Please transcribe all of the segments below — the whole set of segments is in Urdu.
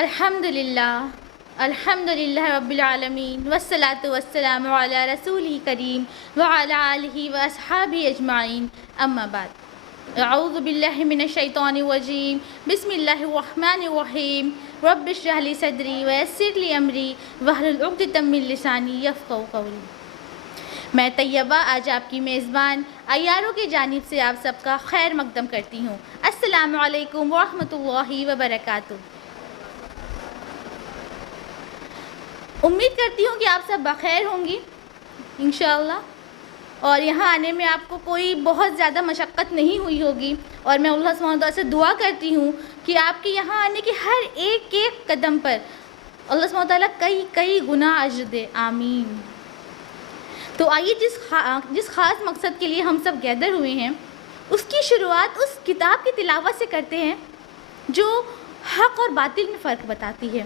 الحمد للہ رب العالمین والصلاة والسلام علی رسولہ کریم وعلی آلہ واصحابہ اجمعین، اما بعد۔ اعوذ باللہ من الشیطان الرجیم، بسم اللہ الرحمن الرحیم، رب اشرح لی صدری ویسر لی امری واحلل عقدۃ من لسانی یفقہوا قولی۔ میں طیبہ آج آپ کی میزبان عیاروں کی جانب سے آپ سب کا خیر مقدم کرتی ہوں۔ السلام علیکم ورحمۃ اللہ وبرکاتہ۔ امید کرتی ہوں کہ آپ سب بخیر ہوں گی انشاءاللہ، اور یہاں آنے میں آپ کو کوئی بہت زیادہ مشقت نہیں ہوئی ہوگی، اور میں اللہ سبحانہ وتعالیٰ سے دعا کرتی ہوں کہ آپ کے یہاں آنے کے ہر ایک قدم پر اللہ سبحانہ وتعالیٰ کئی گنا اجر دے، آمین۔ تو آئیے جس خاص مقصد کے لیے ہم سب گیدر ہوئے ہیں اس کی شروعات اس کتاب کی تلاوت سے کرتے ہیں جو حق اور باطل میں فرق بتاتی ہے،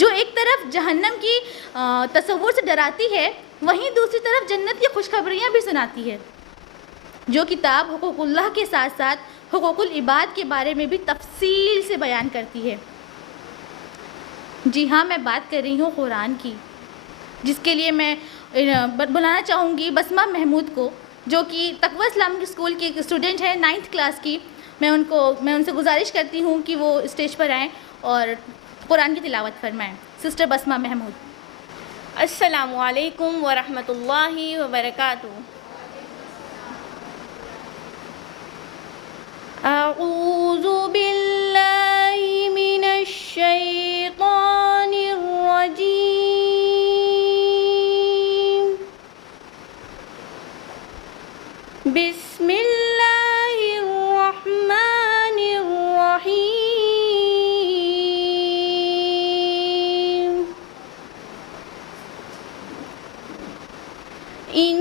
جو ایک طرف جہنم کی تصور سے ڈراتی ہے، وہیں دوسری طرف جنت کی خوشخبریاں بھی سناتی ہے، جو کتاب حقوق اللہ کے ساتھ ساتھ حقوق العباد کے بارے میں بھی تفصیل سے بیان کرتی ہے۔ جی ہاں، میں بات کر رہی ہوں قرآن کی، جس کے لیے میں بلانا چاہوں گی بسمہ محمود کو، جو کہ تقویٰ اسلامک اسکول کی ایک اسٹوڈنٹ ہے 9th کلاس کی۔ میں ان سے گزارش کرتی ہوں کہ وہ اسٹیج پر آئیں اور قرآن کی تلاوت فرمائیں۔ سسٹر بسمہ محمود۔ السلام علیکم ورحمۃ اللہ وبرکاتہ۔ اعوذ باللہ من الشیطان الرجیم، بسم اللہ الرحمن الرحیم۔ ان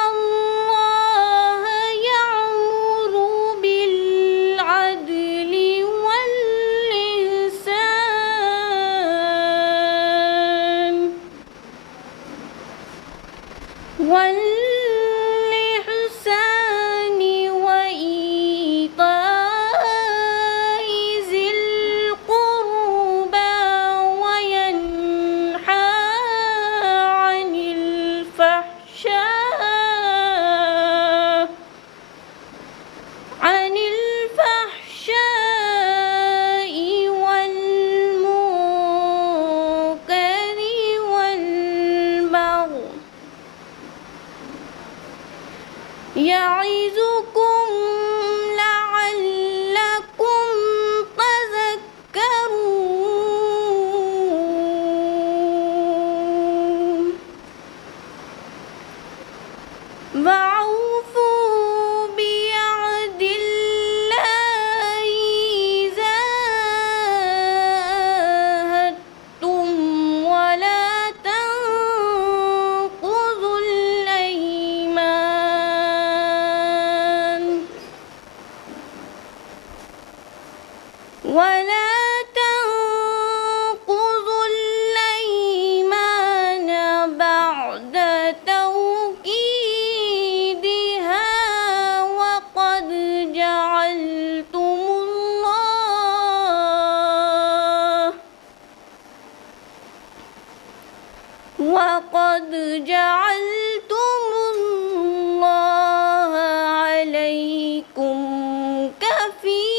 اللہ یأمر بالعدل والإحسان وإيتاء ذي القربى وينهى عن الفحشاء والمنكر والبغي يعظكم لعلكم تذكرون، وأوفوا بعهد الله إذا عاهدتم ولا تنقضوا الأيمان بعد توكيدها وقد جعلتم الله عليكم كفيلا،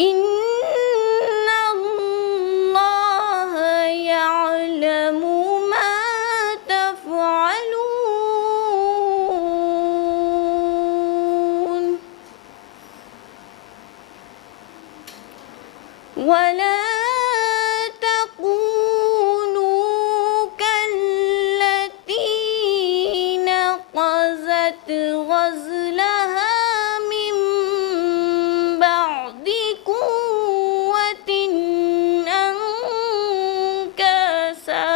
إن الله يعلم ما تفعلون، ولا تكونوا كالتي نقضت غزلها من بعد قوة أنكاسا،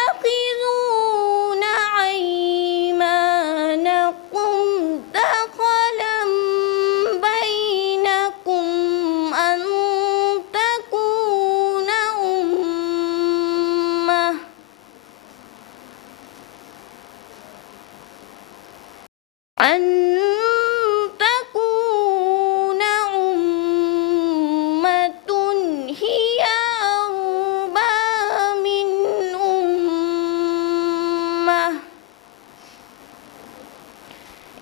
تتخذون أيمانكم دخلا بينكم أن تكون أمة أن تكون أمة هي أربى من أمة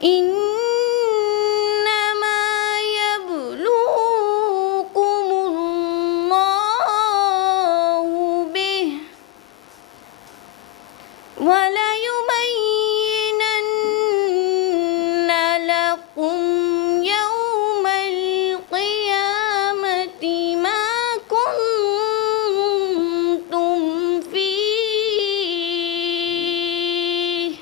إنما يبلوكم الله به وليبينن لكم يوم القيامة ما كنتم فيه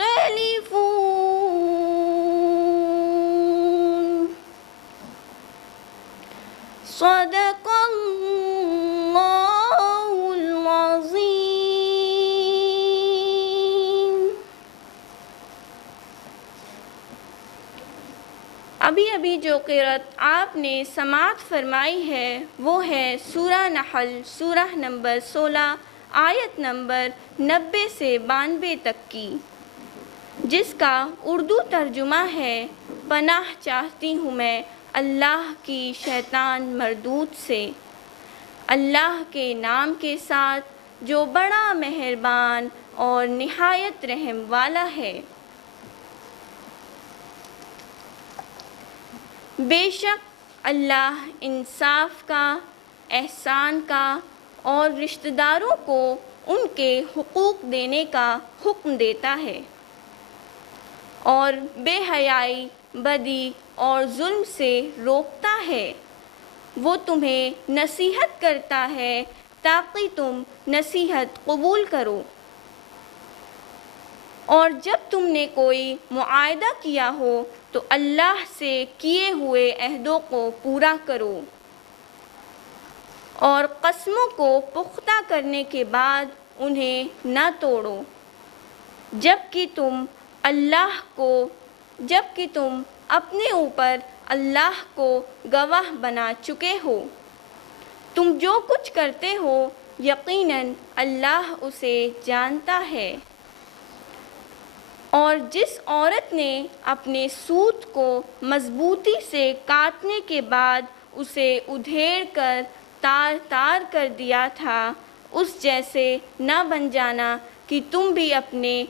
تختلفون صدق اللہ العظیم۔ ابھی جو قرأت آپ نے سماعت فرمائی ہے وہ ہے سورہ نحل سورہ نمبر 16 آیت نمبر 90 سے 92 تک کی، جس کا اردو ترجمہ ہے پناہ چاہتی ہوں میں اللہ کی شیطان مردود سے، اللہ کے نام کے ساتھ جو بڑا مہربان اور نہایت رحم والا ہے۔ بے شک اللہ انصاف کا، احسان کا اور رشتہ داروں کو ان کے حقوق دینے کا حکم دیتا ہے، اور بے حیائی، بدی اور ظلم سے روکتا ہے۔ وہ تمہیں نصیحت کرتا ہے تاکہ تم نصیحت قبول کرو، اور جب تم نے کوئی معاہدہ کیا ہو تو اللہ سے کیے ہوئے عہدوں کو پورا کرو، اور قسموں کو پختہ کرنے کے بعد انہیں نہ توڑو، جبکہ تم اپنے اوپر اللہ کو گواہ بنا چکے ہو۔ تم جو کچھ کرتے ہو یقیناً اللہ اسے جانتا ہے۔ اور جس عورت نے اپنے سوت کو مضبوطی سے کاٹنے کے بعد اسے ادھیڑ کر تار تار کر دیا تھا، اس جیسے نہ بن جانا کہ تم بھی اپنے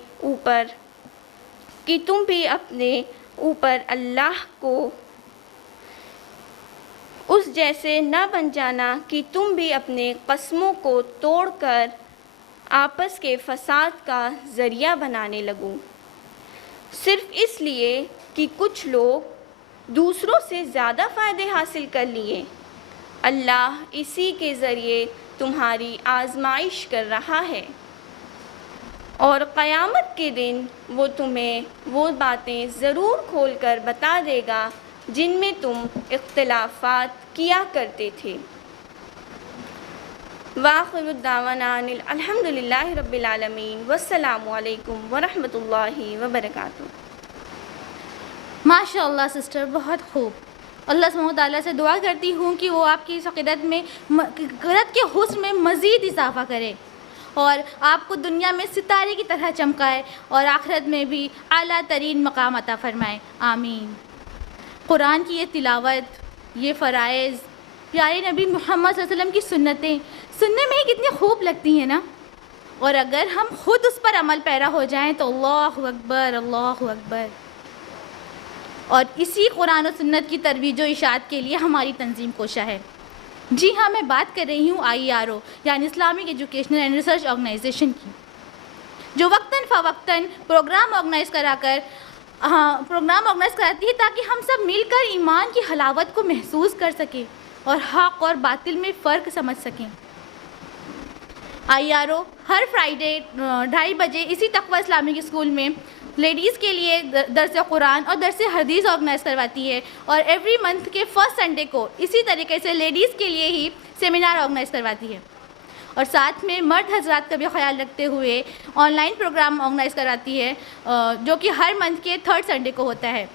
اوپر اللہ کو اس جیسے نہ بن جانا کہ تم بھی اپنے قسموں کو توڑ کر آپس کے فساد کا ذریعہ بنانے لگو، صرف اس لیے کہ کچھ لوگ دوسروں سے زیادہ فائدے حاصل کر لیے۔ اللہ اسی کے ذریعے تمہاری آزمائش کر رہا ہے، اور قیامت کے دن وہ تمہیں وہ باتیں ضرور کھول کر بتا دے گا جن میں تم اختلافات کیا کرتے تھے۔ وآخر الدعوانا الحمدللہ رب العالمین، والسلام علیکم ورحمۃ اللہ وبرکاتہ۔ ماشاء اللہ سسٹر، بہت خوب۔ اللہ سبحانہ وتعالیٰ سے دعا کرتی ہوں کہ وہ آپ کی اس قرأت کے حسن میں مزید اضافہ کرے، اور آپ کو دنیا میں ستارے کی طرح چمکائے، اور آخرت میں بھی اعلیٰ ترین مقام عطا فرمائے، آمین۔ قرآن کی یہ تلاوت، یہ فرائض، پیارے نبی محمد صلی اللہ علیہ وسلم کی سنتیں سننے میں ہی کتنی خوب لگتی ہیں نا، اور اگر ہم خود اس پر عمل پیرا ہو جائیں تو اللہ اکبر، اللہ اکبر۔ اور اسی قرآن و سنت کی ترویج و اشاعت کے لیے ہماری تنظیم کوشاں ہے۔ جی ہاں، میں بات کر رہی ہوں IERO یعنی Islamic educational and research organization کی، جو وقتاً فوقتاً پروگرام آرگنائز کراتی ہے تاکہ ہم سب مل کر ایمان کی حلاوت کو محسوس کر سکیں اور حق اور باطل میں فرق سمجھ سکیں۔ IERO ہر فرائیڈے 2:30 بجے اسی تقویٰ اسلامک اسکول میں لیڈیز کے لیے درس قرآن اور درس حدیث آرگنائز کرواتی ہے، اور ایوری منتھ کے فرسٹ سنڈے کو اسی طریقے سے لیڈیز کے لیے ہی سیمینار آرگنائز کرواتی ہے، اور ساتھ میں مرد حضرات کا بھی خیال رکھتے ہوئے آن لائن پروگرام آرگنائز کراتی ہے، جو کہ ہر منتھ کے 3rd سنڈے کو ہوتا ہے۔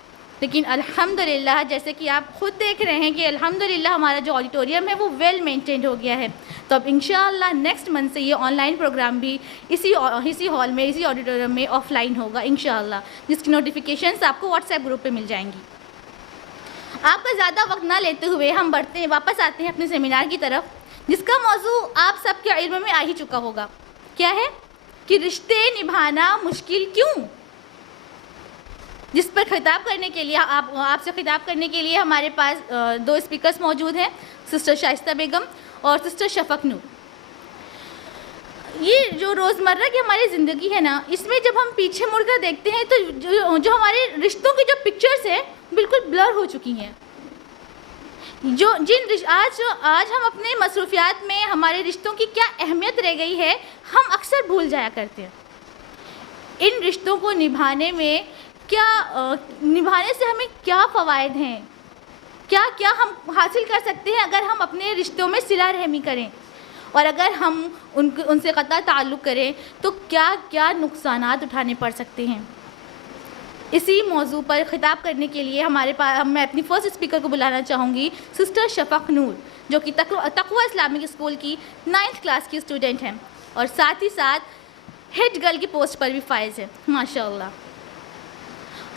لیکن الحمدللہ جیسے کہ آپ خود دیکھ رہے ہیں کہ الحمدللہ ہمارا جو آڈیٹوریم ہے وہ ویل مینٹینڈ ہو گیا ہے. تو اب انشاءاللہ نیکسٹ منتھ سے یہ آن لائن پروگرام بھی اسی ہال میں, اسی آڈیٹوریم میں آف لائن ہوگا انشاءاللہ, جس کی نوٹیفیکیشنز آپ کو واٹس ایپ گروپ پہ مل جائیں گی. آپ کا زیادہ وقت نہ لیتے ہوئے ہم واپس آتے ہیں اپنے سیمینار کی طرف, جس کا موضوع آپ سب کے علم میں آ ہی چکا ہوگا. کیا ہے کہ رشتے نبھانا مشکل کیوں, جس پر خطاب کرنے کے لیے آپ سے خطاب کرنے کے لیے ہمارے پاس 2 اسپیکرز موجود ہیں, سسٹر شائستہ بیگم اور سسٹر شفق نور. یہ جو روزمرہ کی ہماری زندگی ہے نا, اس میں جب ہم پیچھے مڑ کر دیکھتے ہیں تو جو ہمارے رشتوں کی جو پکچرز ہیں بالکل بلر ہو چکی ہیں. آج ہم اپنے مصروفیات میں ہمارے رشتوں کی کیا اہمیت رہ گئی ہے ہم اکثر بھول جایا کرتے ہیں. ان رشتوں کو نبھانے سے ہمیں کیا فوائد ہیں, کیا ہم حاصل کر سکتے ہیں اگر ہم اپنے رشتوں میں صلہ رحمی کریں, اور اگر ہم ان سے قطع تعلق کریں تو کیا کیا نقصانات اٹھانے پڑ سکتے ہیں. اسی موضوع پر خطاب کرنے کے لیے میں اپنی فرسٹ اسپیکر کو بلانا چاہوں گی, سسٹر شفق نور, جو کہ تقویٰ اسلامک اسکول کی 9th کلاس کی اسٹوڈنٹ ہیں اور ساتھ ہی ساتھ ہیڈ گرل کی پوسٹ پر بھی فائز ہے ماشاء اللہ.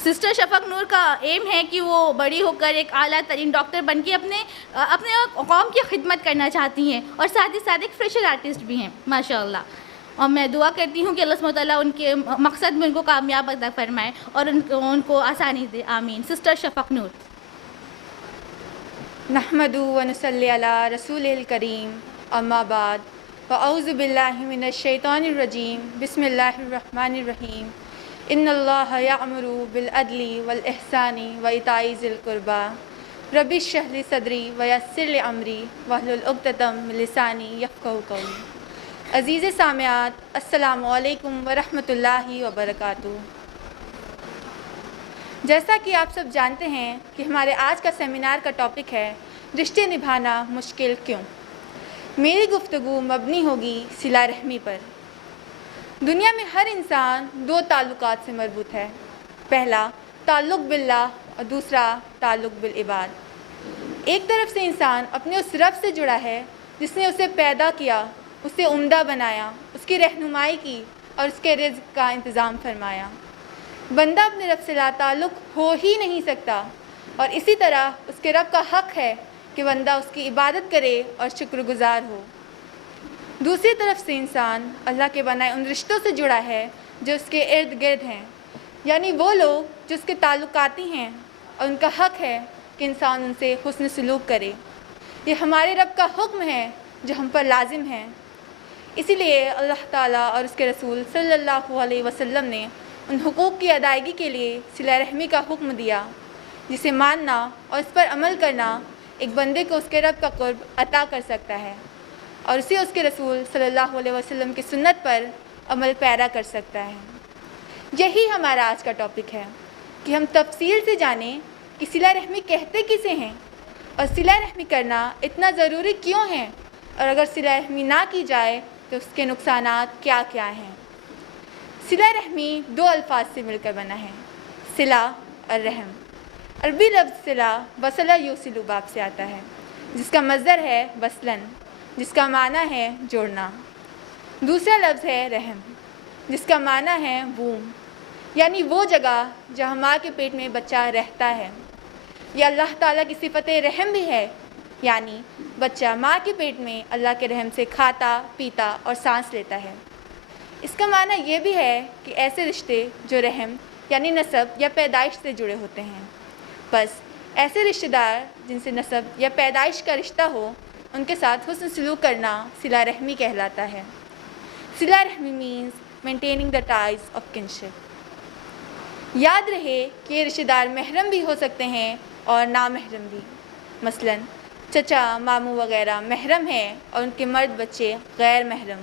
سسٹر شفق نور کا ایم ہے کہ وہ بڑی ہو کر ایک اعلیٰ ترین ڈاکٹر بن کے اپنے قوم کی خدمت کرنا چاہتی ہیں, اور ساتھ ہی ساتھ ایک فریشر آرٹسٹ بھی ہیں ماشاء اللہ. اور میں دعا کرتی ہوں کہ اللہ سبحانہ تعالیٰ ان کے مقصد میں ان کو کامیاب عطا فرمائے اور ان کو آسانی دے, آمین. سسٹر شفق نور. نحمدہ و نصلی علی رسول الکریم, اما بعد, فاعوذ باللہ من الشیطان الرجیم, بسم اللہ الرحمن الرحیم. ان اللہ یأمر بالعدل والإحسان وإیتاء ذی القربى رب اشرح لی صدری ویسر لی امری واحلل عقدۃ من لسانی یفقہوا قولی. عزیز سامعات, السلام علیکم ورحمۃ اللہ وبرکاتہ. جیسا کہ آپ سب جانتے ہیں کہ ہمارے آج کا سیمینار کا ٹاپک ہے رشتے نبھانا مشکل کیوں. میری گفتگو مبنی ہوگی صلہ رحمی پر. دنیا میں ہر انسان 2 تعلقات سے مربوط ہے, پہلا تعلق باللہ اور دوسرا تعلق بالعباد. ایک طرف سے انسان اپنے اس رب سے جڑا ہے جس نے اسے پیدا کیا, اسے عمدہ بنایا, اس کی رہنمائی کی اور اس کے رزق کا انتظام فرمایا. بندہ اپنے رب سے لا تعلق ہو ہی نہیں سکتا, اور اسی طرح اس کے رب کا حق ہے کہ بندہ اس کی عبادت کرے اور شکر گزار ہو. دوسری طرف سے انسان اللہ کے بنائے ان رشتوں سے جڑا ہے جو اس کے ارد گرد ہیں, یعنی وہ لوگ جو اس کے تعلقاتی ہیں, اور ان کا حق ہے کہ انسان ان سے حسن سلوک کرے. یہ ہمارے رب کا حکم ہے جو ہم پر لازم ہے. اسی لیے اللہ تعالیٰ اور اس کے رسول صلی اللہ علیہ وسلم نے ان حقوق کی ادائیگی کے لیے صلہ رحمی کا حکم دیا, جسے ماننا اور اس پر عمل کرنا ایک بندے کو اس کے رب کا قرب عطا کر سکتا ہے, اور اسے اس کے رسول صلی اللہ علیہ وسلم کی سنت پر عمل پیرا کر سکتا ہے. یہی ہمارا آج کا ٹاپک ہے کہ ہم تفصیل سے جانیں کہ صلہ رحمی کہتے کسے ہیں, اور صلہ رحمی کرنا اتنا ضروری کیوں ہے, اور اگر صلہ رحمی نہ کی جائے تو اس کے نقصانات کیا کیا ہیں. صلہ رحمی 2 الفاظ سے مل کر بنا ہے, صلہ اور رحم. عربی لفظ صلہ وصلہ یوصل باب سے آتا ہے, جس کا مصدر ہے وصلاً, جس کا معنی ہے جوڑنا. دوسرا لفظ ہے رحم, جس کا معنی ہے ووم, یعنی وہ جگہ جہاں ماں کے پیٹ میں بچہ رہتا ہے. یہ اللہ تعالیٰ کی صفت رحم بھی ہے, یعنی بچہ ماں کے پیٹ میں اللہ کے رحم سے کھاتا, پیتا اور سانس لیتا ہے. اس کا معنی یہ بھی ہے کہ ایسے رشتے جو رحم یعنی نسب یا پیدائش سے جڑے ہوتے ہیں, بس ایسے رشتہ دار جن سے نسب یا پیدائش کا رشتہ ہو, ان کے ساتھ حسن سلوک کرنا صلہ رحمی کہلاتا ہے. صلہ رحمی means maintaining the ties of kinship. یاد رہے کہ یہ رشتہ دار محرم بھی ہو سکتے ہیں اور نامحرم بھی. مثلاً چچا, ماموں وغیرہ محرم ہیں اور ان کے مرد بچے غیر محرم.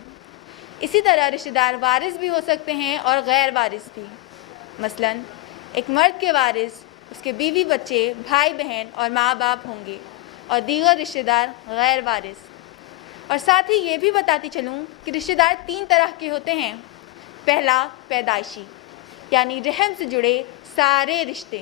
اسی طرح رشتہ دار وارث بھی ہو سکتے ہیں اور غیر وارث بھی. مثلاً ایک مرد کے وارث اس کے بیوی بچے, بھائی بہن اور ماں باپ ہوں گے, اور دیگر رشتہ دار غیر وارث. اور ساتھ ہی یہ بھی بتاتی چلوں کہ رشتہ دار 3 طرح کے ہوتے ہیں. پہلا پیدائشی, یعنی رحم سے جڑے سارے رشتے.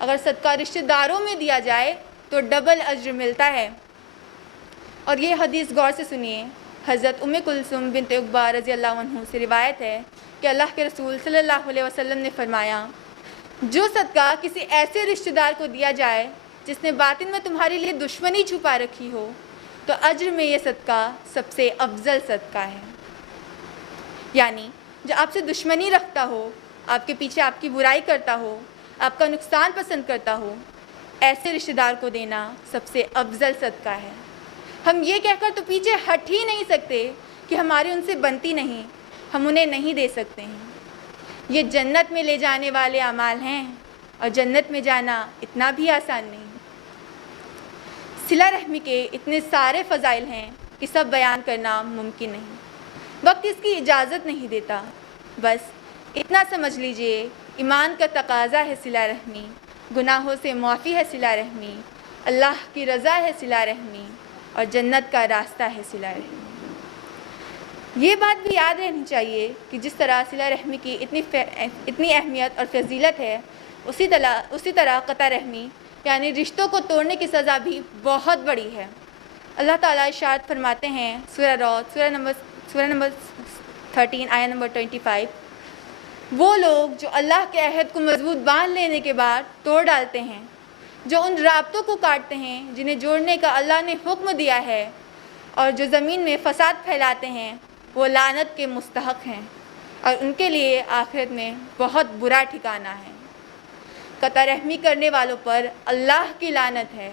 اگر صدقہ رشتہ داروں میں دیا جائے تو ڈبل اجر ملتا ہے۔ اور یہ حدیث غور سے سنیے، حضرت ام کلثوم بنت عقبہ رضی اللہ عنہ سے روایت ہے کہ اللہ کے رسول صلی اللہ علیہ وسلم نے فرمایا، جو صدقہ کسی ایسے رشتہ دار کو دیا جائے جس نے باطن میں تمہارے لیے دشمنی چھپا رکھی ہو، تو اجر میں یہ صدقہ سب سے افضل صدقہ ہے۔ یعنی جو آپ سے دشمنی رکھتا ہو، آپ کے پیچھے آپ کی برائی کرتا ہو، آپ کا نقصان پسند کرتا ہو، ایسے رشتہ دار کو دینا سب سے افضل صدقہ ہے۔ ہم یہ کہہ کر تو پیچھے ہٹ ہی نہیں سکتے کہ ہماری ان سے بنتی نہیں، ہم انہیں نہیں دے سکتے ہیں۔ یہ جنت میں لے جانے والے اعمال ہیں، اور جنت میں جانا اتنا بھی آسان نہیں۔ صلہ رحمی کے اتنے سارے فضائل ہیں کہ سب بیان کرنا ممکن نہیں، وقت اس کی اجازت نہیں دیتا۔ بس اتنا سمجھ لیجئے، ایمان کا تقاضا ہے صلہ رحمی، گناہوں سے معافی ہے صلہ رحمی، اللہ کی رضا ہے صلہ رحمی، اور جنت کا راستہ ہے صلہ رحمی۔ یہ بات بھی یاد رہنی چاہیے کہ جس طرح صلہ رحمی کی اتنی اہمیت اور فضیلت ہے، اسی طرح قطع رحمی یعنی رشتوں کو توڑنے کی سزا بھی بہت بڑی ہے۔ اللہ تعالیٰ ارشاد فرماتے ہیں سورہ رعد سورہ نمبر 13 آیت نمبر 25، وہ لوگ جو اللہ کے عہد کو مضبوط باندھ لینے کے بعد توڑ ڈالتے ہیں، جو ان رابطوں کو کاٹتے ہیں جنہیں جوڑنے کا اللہ نے حکم دیا ہے، اور جو زمین میں فساد پھیلاتے ہیں، وہ لعنت کے مستحق ہیں، اور ان کے لیے آخرت میں بہت برا ٹھکانہ ہے۔ قطع رحمی کرنے والوں پر اللہ کی لعنت ہے،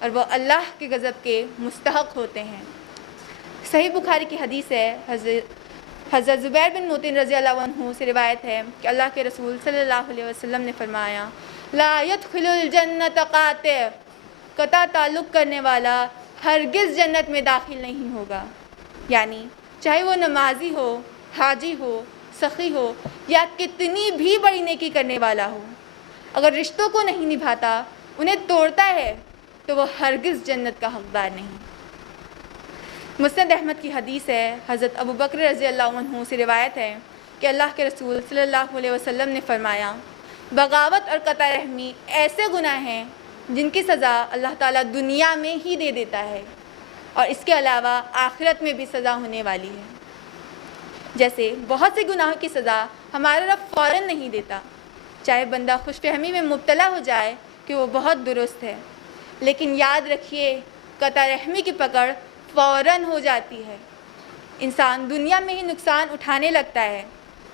اور وہ اللہ کے غضب کے مستحق ہوتے ہیں۔ صحیح بخاری کی حدیث ہے، حضرت زبیر بن مطعم رضی اللہ عنہ سے روایت ہے کہ اللہ کے رسول صلی اللہ علیہ وسلم نے فرمایا، لا يدخل الجنت قاطع، قطع تعلق کرنے والا ہرگز جنت میں داخل نہیں ہوگا۔ یعنی چاہے وہ نمازی ہو، حاجی ہو، سخی ہو، یا کتنی بھی بڑی نیکی کرنے والا ہو، اگر رشتوں کو نہیں نبھاتا، انہیں توڑتا ہے، تو وہ ہرگز جنت کا حقدار نہیں۔ مسند احمد کی حدیث ہے، حضرت ابو بکر رضی اللہ عنہ سے روایت ہے کہ اللہ کے رسول صلی اللہ علیہ وسلم نے فرمایا، بغاوت اور قطع رحمی ایسے گناہ ہیں جن کی سزا اللہ تعالیٰ دنیا میں ہی دے دیتا ہے، اور اس کے علاوہ آخرت میں بھی سزا ہونے والی ہے۔ جیسے بہت سے گناہوں کی سزا ہمارا رب فوراً نہیں دیتا، چاہے بندہ خوش فہمی میں مبتلا ہو جائے کہ وہ بہت درست ہے، لیکن یاد رکھیے قطع رحمی کی پکڑ فوراً ہو جاتی ہے۔ انسان دنیا میں ہی نقصان اٹھانے لگتا ہے،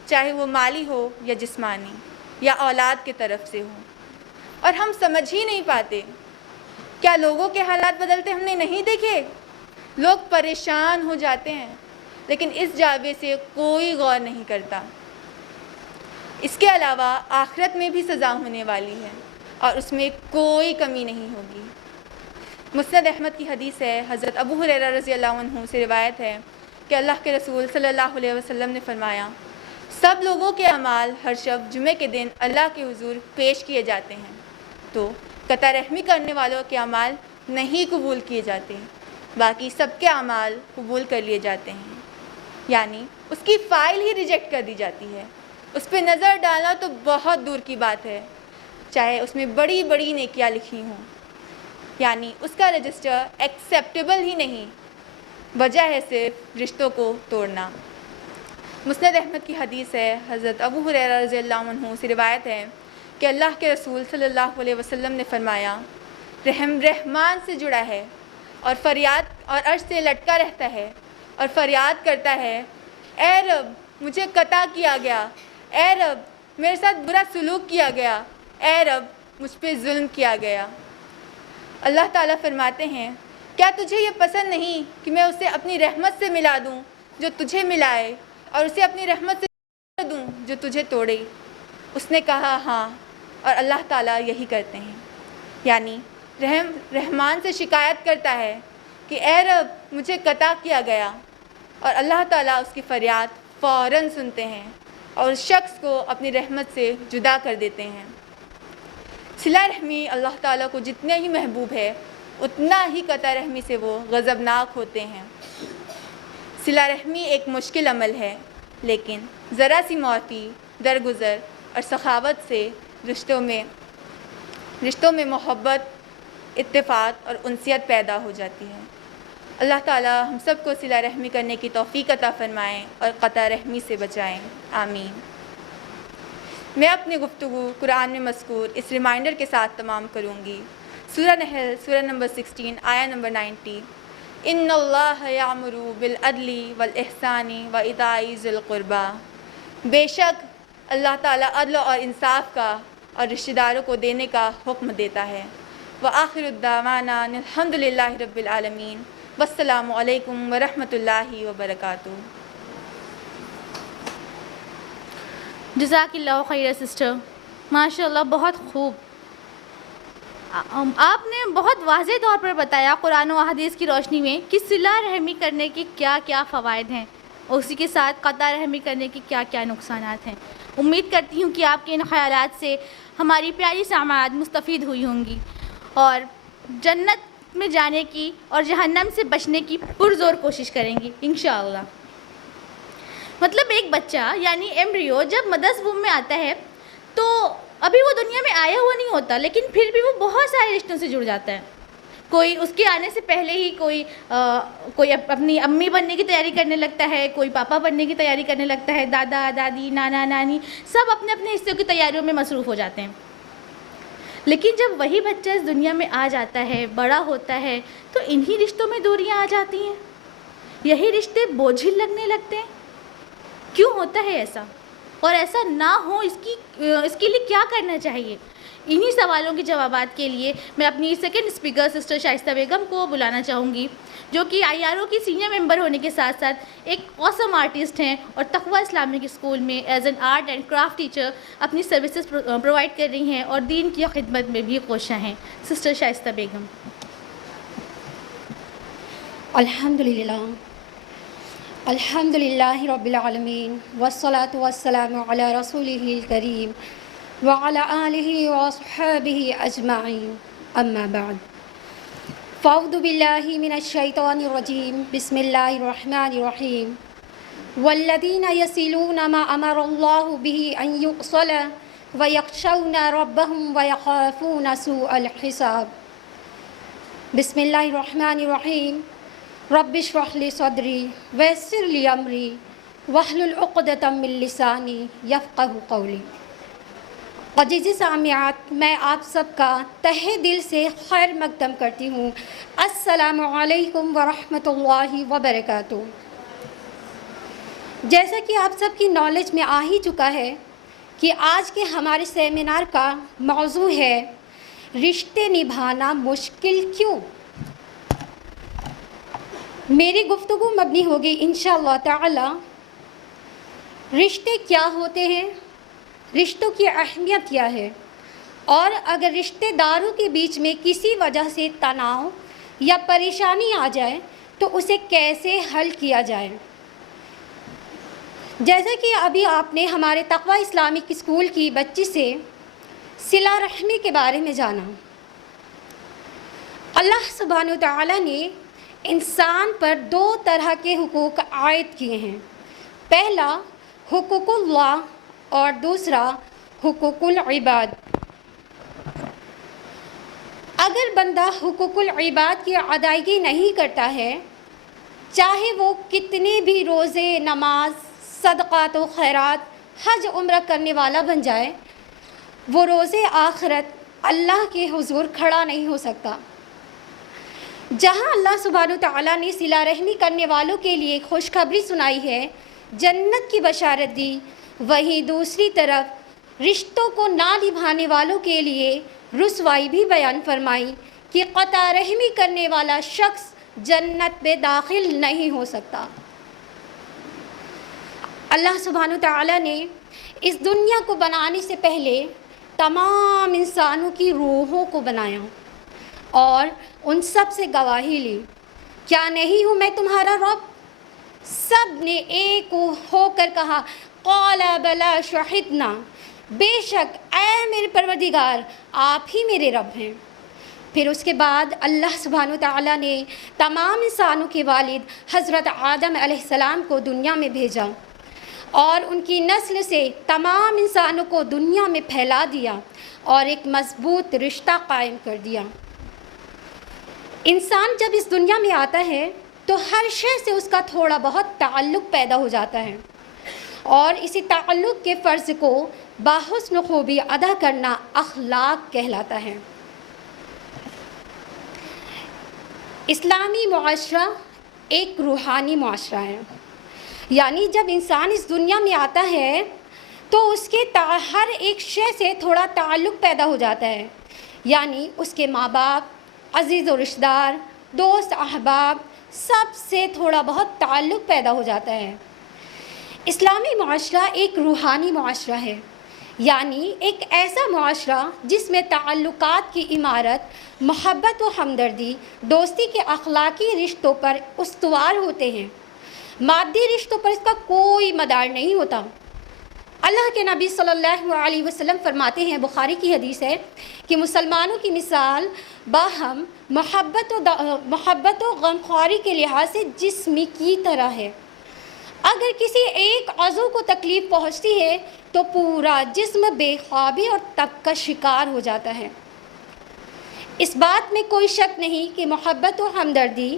چاہے وہ مالی ہو یا جسمانی یا اولاد کی طرف سے ہو، اور ہم سمجھ ہی نہیں پاتے۔ کیا لوگوں کے حالات بدلتے ہم نے نہیں دیکھے؟ لوگ پریشان ہو جاتے ہیں، لیکن اس جعبے سے کوئی غور نہیں کرتا۔ اس کے علاوہ آخرت میں بھی سزا ہونے والی ہے، اور اس میں کوئی کمی نہیں ہوگی۔ مسند احمد کی حدیث ہے، حضرت ابو ہریرہ رضی اللہ عنہ سے روایت ہے کہ اللہ کے رسول صلی اللہ علیہ وسلم نے فرمایا، سب لوگوں کے اعمال ہر شب جمعے کے دن اللہ کے حضور پیش کیے جاتے ہیں، تو قطع رحمی کرنے والوں کے اعمال نہیں قبول کیے جاتے، باقی سب کے اعمال قبول کر لیے جاتے ہیں۔ یعنی اس کی فائل ہی ریجیکٹ کر دی جاتی ہے، اس پہ نظر ڈالنا تو بہت دور کی بات ہے، چاہے اس میں بڑی بڑی نیکیاں لکھی ہوں، یعنی اس کا رجسٹر ایکسیپٹیبل ہی نہیں، وجہ ہے صرف رشتوں کو توڑنا۔ مسند احمد کی حدیث ہے، حضرت ابو ہریرہ رضی اللہ عنہ سے روایت ہے کہ اللہ کے رسول صلی اللہ علیہ وسلم نے فرمایا، رحم رحمان سے جڑا ہے، اور فریاد اور عرش سے لٹکا رہتا ہے، اور فریاد کرتا ہے، اے رب مجھے قطع کیا گیا، اے رب میرے ساتھ برا سلوک کیا گیا، اے رب مجھ پہ ظلم کیا گیا۔ اللہ تعالیٰ فرماتے ہیں، کیا تجھے یہ پسند نہیں کہ میں اسے اپنی رحمت سے ملا دوں جو تجھے ملائے، اور اسے اپنی رحمت سے توڑ دوں جو تجھے توڑے؟ اس نے کہا ہاں، اور اللہ تعالیٰ یہی کرتے ہیں۔ یعنی رحمان سے شکایت کرتا ہے کہ اے رب مجھے قطع کیا گیا، اور اللہ تعالیٰ اس کی فریاد فوراً سنتے ہیں، اور اس شخص کو اپنی رحمت سے جدا کر دیتے ہیں۔ صلہ رحمی اللہ تعالیٰ کو جتنے ہی محبوب ہے، اتنا ہی قطع رحمی سے وہ غضبناک ہوتے ہیں۔ صلہ رحمی ایک مشکل عمل ہے، لیکن ذرا سی معافی، درگزر اور سخاوت سے رشتوں میں رشتوں میں محبت، اتفاق اور انسیت پیدا ہو جاتی ہے۔ اللہ تعالیٰ ہم سب کو صلہ رحمی کرنے کی توفیق عطا فرمائیں اور قطع رحمی سے بچائیں، آمین۔ میں اپنی گفتگو قرآن میں مذکور اس ریمائنڈر کے ساتھ تمام کروں گی۔ سورہ نحل، سورہ نمبر 16، آیا نمبر 90۔ ان اللہ یامر بالعدل والاحسان وایتاء ذی القربی، بے شک اللہ تعالیٰ عدل اور انصاف کا اور رشتہ داروں کو دینے کا حکم دیتا ہے۔ وآخر الدعوانا الحمد للہ رب العالمین، والسلام علیکم ورحمۃ اللہ وبرکاتہ۔ جزاک اللہ خیر سسٹر، ماشاء اللہ بہت خوب۔ آپ نے بہت واضح طور پر بتایا قرآن و حدیث کی روشنی میں کہ صلہ رحمی کرنے کے کیا کیا فوائد ہیں اور اسی کے ساتھ قطع رحمی کرنے کے کیا کیا نقصانات ہیں۔ امید کرتی ہوں کہ آپ کے ان خیالات سے ہماری پیاری سامعات مستفید ہوئی ہوں گی اور جنت میں جانے کی اور جہنم سے بچنے کی پرزور کوشش کریں گی انشاءاللہ۔ مطلب ایک بچہ یعنی ایمبریو جب مدرس ووم میں آتا ہے تو ابھی وہ دنیا میں آیا ہوا نہیں ہوتا، لیکن پھر بھی وہ بہت سارے رشتوں سے جڑ جاتا ہے۔ کوئی اس کے آنے سے پہلے ہی کوئی اپنی امی بننے کی تیاری کرنے لگتا ہے، کوئی پاپا بننے کی تیاری کرنے لگتا ہے، دادا دادی نانا نانی سب اپنے اپنے حصوں کی تیاریوں میں مصروف ہو جاتے ہیں۔ لیکن جب وہی بچہ اس دنیا میں آ جاتا ہے، بڑا ہوتا ہے، تو انہی رشتوں میں دوریاں آ جاتی ہیں، یہی رشتے بوجھل لگنے لگتے ہیں۔ کیوں ہوتا ہے ایسا؟ اور ایسا نہ ہو اس کے لیے کیا کرنا چاہیے؟ انہی سوالوں کے جوابات کے لیے میں اپنی سیکنڈ اسپیکر سسٹر شائستہ بیگم کو بلانا چاہوں گی، جو کہ IRO کی سینئر ممبر ہونے کے ساتھ ساتھ ایک آسم آرٹسٹ ہیں اور تقویٰ اسلامک اسکول میں as an art and craft teacher اپنی سروسز پرووائڈ کر رہی ہیں اور دین کی خدمت میں بھی کوشاں ہیں۔ سسٹر شائستہ بیگم۔ الحمد للہ رب العالمین، والصلاة والسلام علی رسولہ الکریم وعلی آلہ وصحبہ اجمعین، اما بعد، فاعوذ باللہ من الشیطان الرجیم، بسم اللہ الرحمن الرحیم، والذین یصلون ما امر اللہ بہ ان یوصل ویخشون ربهم ویخافون سوء الحساب۔ بسم اللہ الرحمن الرحیم، رب اشرح لی صدری ویسر لی امری واحلل عقدۃ من لسانی یفقہوا قولی۔ عزیز سامعات، میں آپ سب کا تہہ دل سے خیر مقدم کرتی ہوں۔ السلام علیکم ورحمۃ اللہ وبرکاتہ۔ جیسا کہ آپ سب کی نالج میں آ ہی چکا ہے کہ آج کے ہمارے سیمینار کا موضوع ہے رشتے نبھانا مشکل کیوں۔ میری گفتگو مبنی ہوگی انشاءاللہ تعالی رشتے کیا ہوتے ہیں، رشتوں کی اہمیت کیا ہے، اور اگر رشتہ داروں کے بیچ میں کسی وجہ سے تناؤ یا پریشانی آ جائے تو اسے کیسے حل کیا جائے۔ جیسا کہ ابھی آپ نے ہمارے تقویٰ اسلامک اسکول کی بچی سے صلہ رحمی کے بارے میں جانا۔ اللہ سبحانہ و تعالیٰ نے انسان پر 2 طرح کے حقوق عائد کیے ہیں، پہلا حقوق اللہ اور دوسرا حقوق العباد۔ اگر بندہ حقوق العباد کی ادائیگی نہیں کرتا ہے، چاہے وہ کتنے بھی روزے، نماز، صدقات و خیرات، حج عمرہ کرنے والا بن جائے، وہ روز آخرت اللہ کے حضور کھڑا نہیں ہو سکتا۔ جہاں اللہ سبحانہ تعالیٰ نے صلہ رحمی کرنے والوں کے لیے خوشخبری سنائی ہے، جنت کی بشارت دی، وہیں دوسری طرف رشتوں کو نہ نبھانے والوں کے لیے رسوائی بھی بیان فرمائی کہ قطع رحمی کرنے والا شخص جنت میں داخل نہیں ہو سکتا۔ اللہ سبحانہ تعالیٰ نے اس دنیا کو بنانے سے پہلے تمام انسانوں کی روحوں کو بنایا اور ان سب سے گواہی لی، کیا نہیں ہوں میں تمہارا رب؟ سب نے ایک ہو کر کہا قال بلا شہدنا، بے شک اے میرے پروردگار آپ ہی میرے رب ہیں۔ پھر اس کے بعد اللہ سبحانہ تعالیٰ نے تمام انسانوں کے والد حضرت آدم علیہ السلام کو دنیا میں بھیجا اور ان کی نسل سے تمام انسانوں کو دنیا میں پھیلا دیا اور ایک مضبوط رشتہ قائم کر دیا۔ انسان جب اس دنیا میں آتا ہے تو ہر شے سے اس کا تھوڑا بہت تعلق پیدا ہو جاتا ہے، اور اسی تعلق کے فرض کو بحسن خوبی ادا کرنا اخلاق کہلاتا ہے۔ اسلامی معاشرہ ایک روحانی معاشرہ ہے، یعنی جب انسان اس دنیا میں آتا ہے تو اس کے ہر ایک شے سے تھوڑا تعلق پیدا ہو جاتا ہے، یعنی اس کے ماں باپ، عزیز و رشتہ دار، دوست احباب، سب سے تھوڑا بہت تعلق پیدا ہو جاتا ہے۔ اسلامی معاشرہ ایک روحانی معاشرہ ہے، یعنی ایک ایسا معاشرہ جس میں تعلقات کی عمارت محبت و ہمدردی، دوستی کے اخلاقی رشتوں پر استوار ہوتے ہیں۔ مادی رشتوں پر اس کا کوئی مدار نہیں ہوتا۔ اللہ کے نبی صلی اللہ علیہ وسلم فرماتے ہیں، بخاری کی حدیث ہے کہ مسلمانوں کی مثال باہم محبت و غمخواری کے لحاظ سے جسم کی طرح ہے۔ اگر کسی ایک عضو کو تکلیف پہنچتی ہے تو پورا جسم بے خوابی اور تب کا شکار ہو جاتا ہے۔ اس بات میں کوئی شک نہیں کہ محبت و ہمدردی،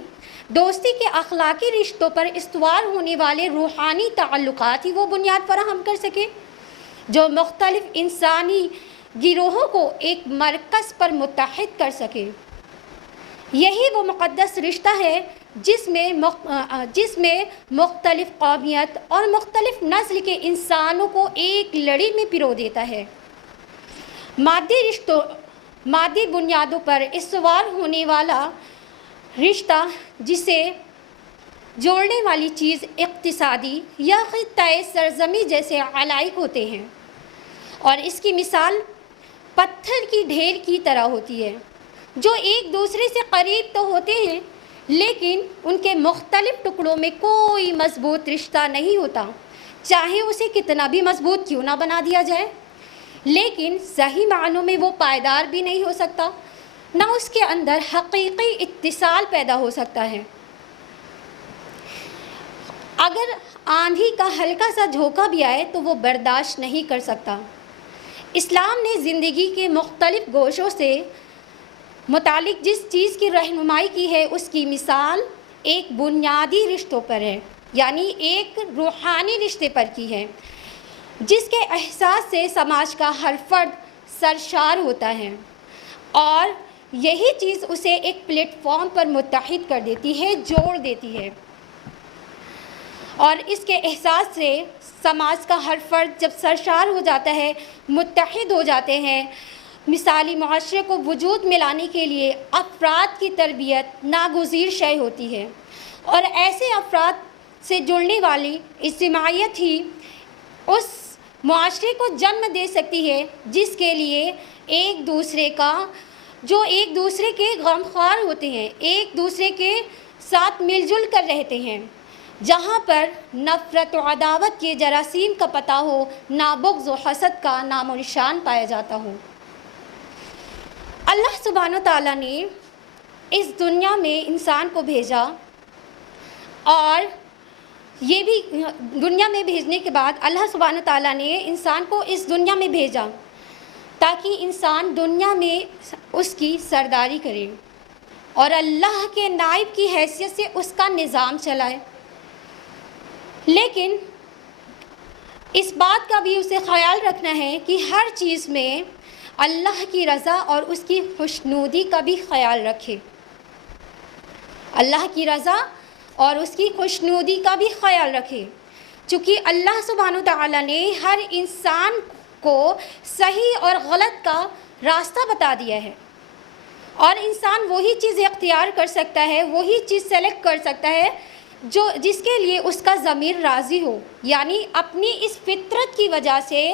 دوستی کے اخلاقی رشتوں پر استوار ہونے والے روحانی تعلقات ہی وہ بنیاد فراہم کر سکے جو مختلف انسانی گروہوں کو ایک مرکز پر متحد کر سکے۔ یہی وہ مقدس رشتہ ہے جس میں مختلف قومیت اور مختلف نسل کے انسانوں کو ایک لڑی میں پرو دیتا ہے۔ مادی بنیادوں پر استوار ہونے والا رشتہ جسے جوڑنے والی چیز اقتصادی یا خطۂ سرزمین جیسے علائق ہوتے ہیں، اور اس کی مثال پتھر کی ڈھیر کی طرح ہوتی ہے جو ایک دوسرے سے قریب تو ہوتے ہیں لیکن ان کے مختلف ٹکڑوں میں کوئی مضبوط رشتہ نہیں ہوتا، چاہے اسے کتنا بھی مضبوط کیوں نہ بنا دیا جائے، لیکن صحیح معنوں میں وہ پائیدار بھی نہیں ہو سکتا، نہ اس کے اندر حقیقی اتصال پیدا ہو سکتا ہے۔ اگر آندھی کا ہلکا سا جھونکا بھی آئے تو وہ برداشت نہیں کر سکتا۔ اسلام نے زندگی کے مختلف گوشوں سے متعلق جس چیز کی رہنمائی کی ہے اس کی مثال ایک بنیادی رشتوں پر ہے، یعنی ایک روحانی رشتے پر کی ہے جس کے احساس سے سماج کا ہر فرد سرشار ہوتا ہے، اور یہی چیز اسے ایک پلیٹ فارم پر متحد کر دیتی ہے، جوڑ دیتی ہے، اور اس کے احساس سے سماج کا ہر فرد جب سرشار ہو جاتا ہے، متحد ہو جاتے ہیں۔ مثالی معاشرے کو وجود میں لانے کے لیے افراد کی تربیت ناگزیر شے ہوتی ہے، اور ایسے افراد سے جڑنے والی اجتماعیت ہی اس معاشرے کو جنم دے سکتی ہے جس کے لیے ایک دوسرے کے غمخوار ہوتے ہیں، ایک دوسرے کے ساتھ مل جل کر رہتے ہیں، جہاں پر نفرت و عداوت کے جراثیم کا پتہ ہو، نہ بغض و حسد کا نام و نشان پایا جاتا ہو۔ اللہ سبحانہ و تعالیٰ نے اس دنیا میں انسان کو بھیجا، اور یہ بھی دنیا میں بھیجنے کے بعد اللہ سبحانہ و تعالیٰ نے انسان کو اس دنیا میں بھیجا تاکہ انسان دنیا میں اس کی سرداری کرے اور اللہ کے نائب کی حیثیت سے اس کا نظام چلائے، لیکن اس بات کا بھی اسے خیال رکھنا ہے کہ ہر چیز میں اللہ کی رضا اور اس کی خوشنودی کا بھی خیال رکھے، اللہ کی رضا اور اس کی خوشنودی کا بھی خیال رکھے، چونکہ اللہ سبحانہ تعالیٰ نے ہر انسان کو صحیح اور غلط کا راستہ بتا دیا ہے، اور انسان وہی چیز اختیار کر سکتا ہے، وہی چیز سلیکٹ کر سکتا ہے جس کے لیے اس کا ضمیر راضی ہو، یعنی اپنی اس فطرت کی وجہ سے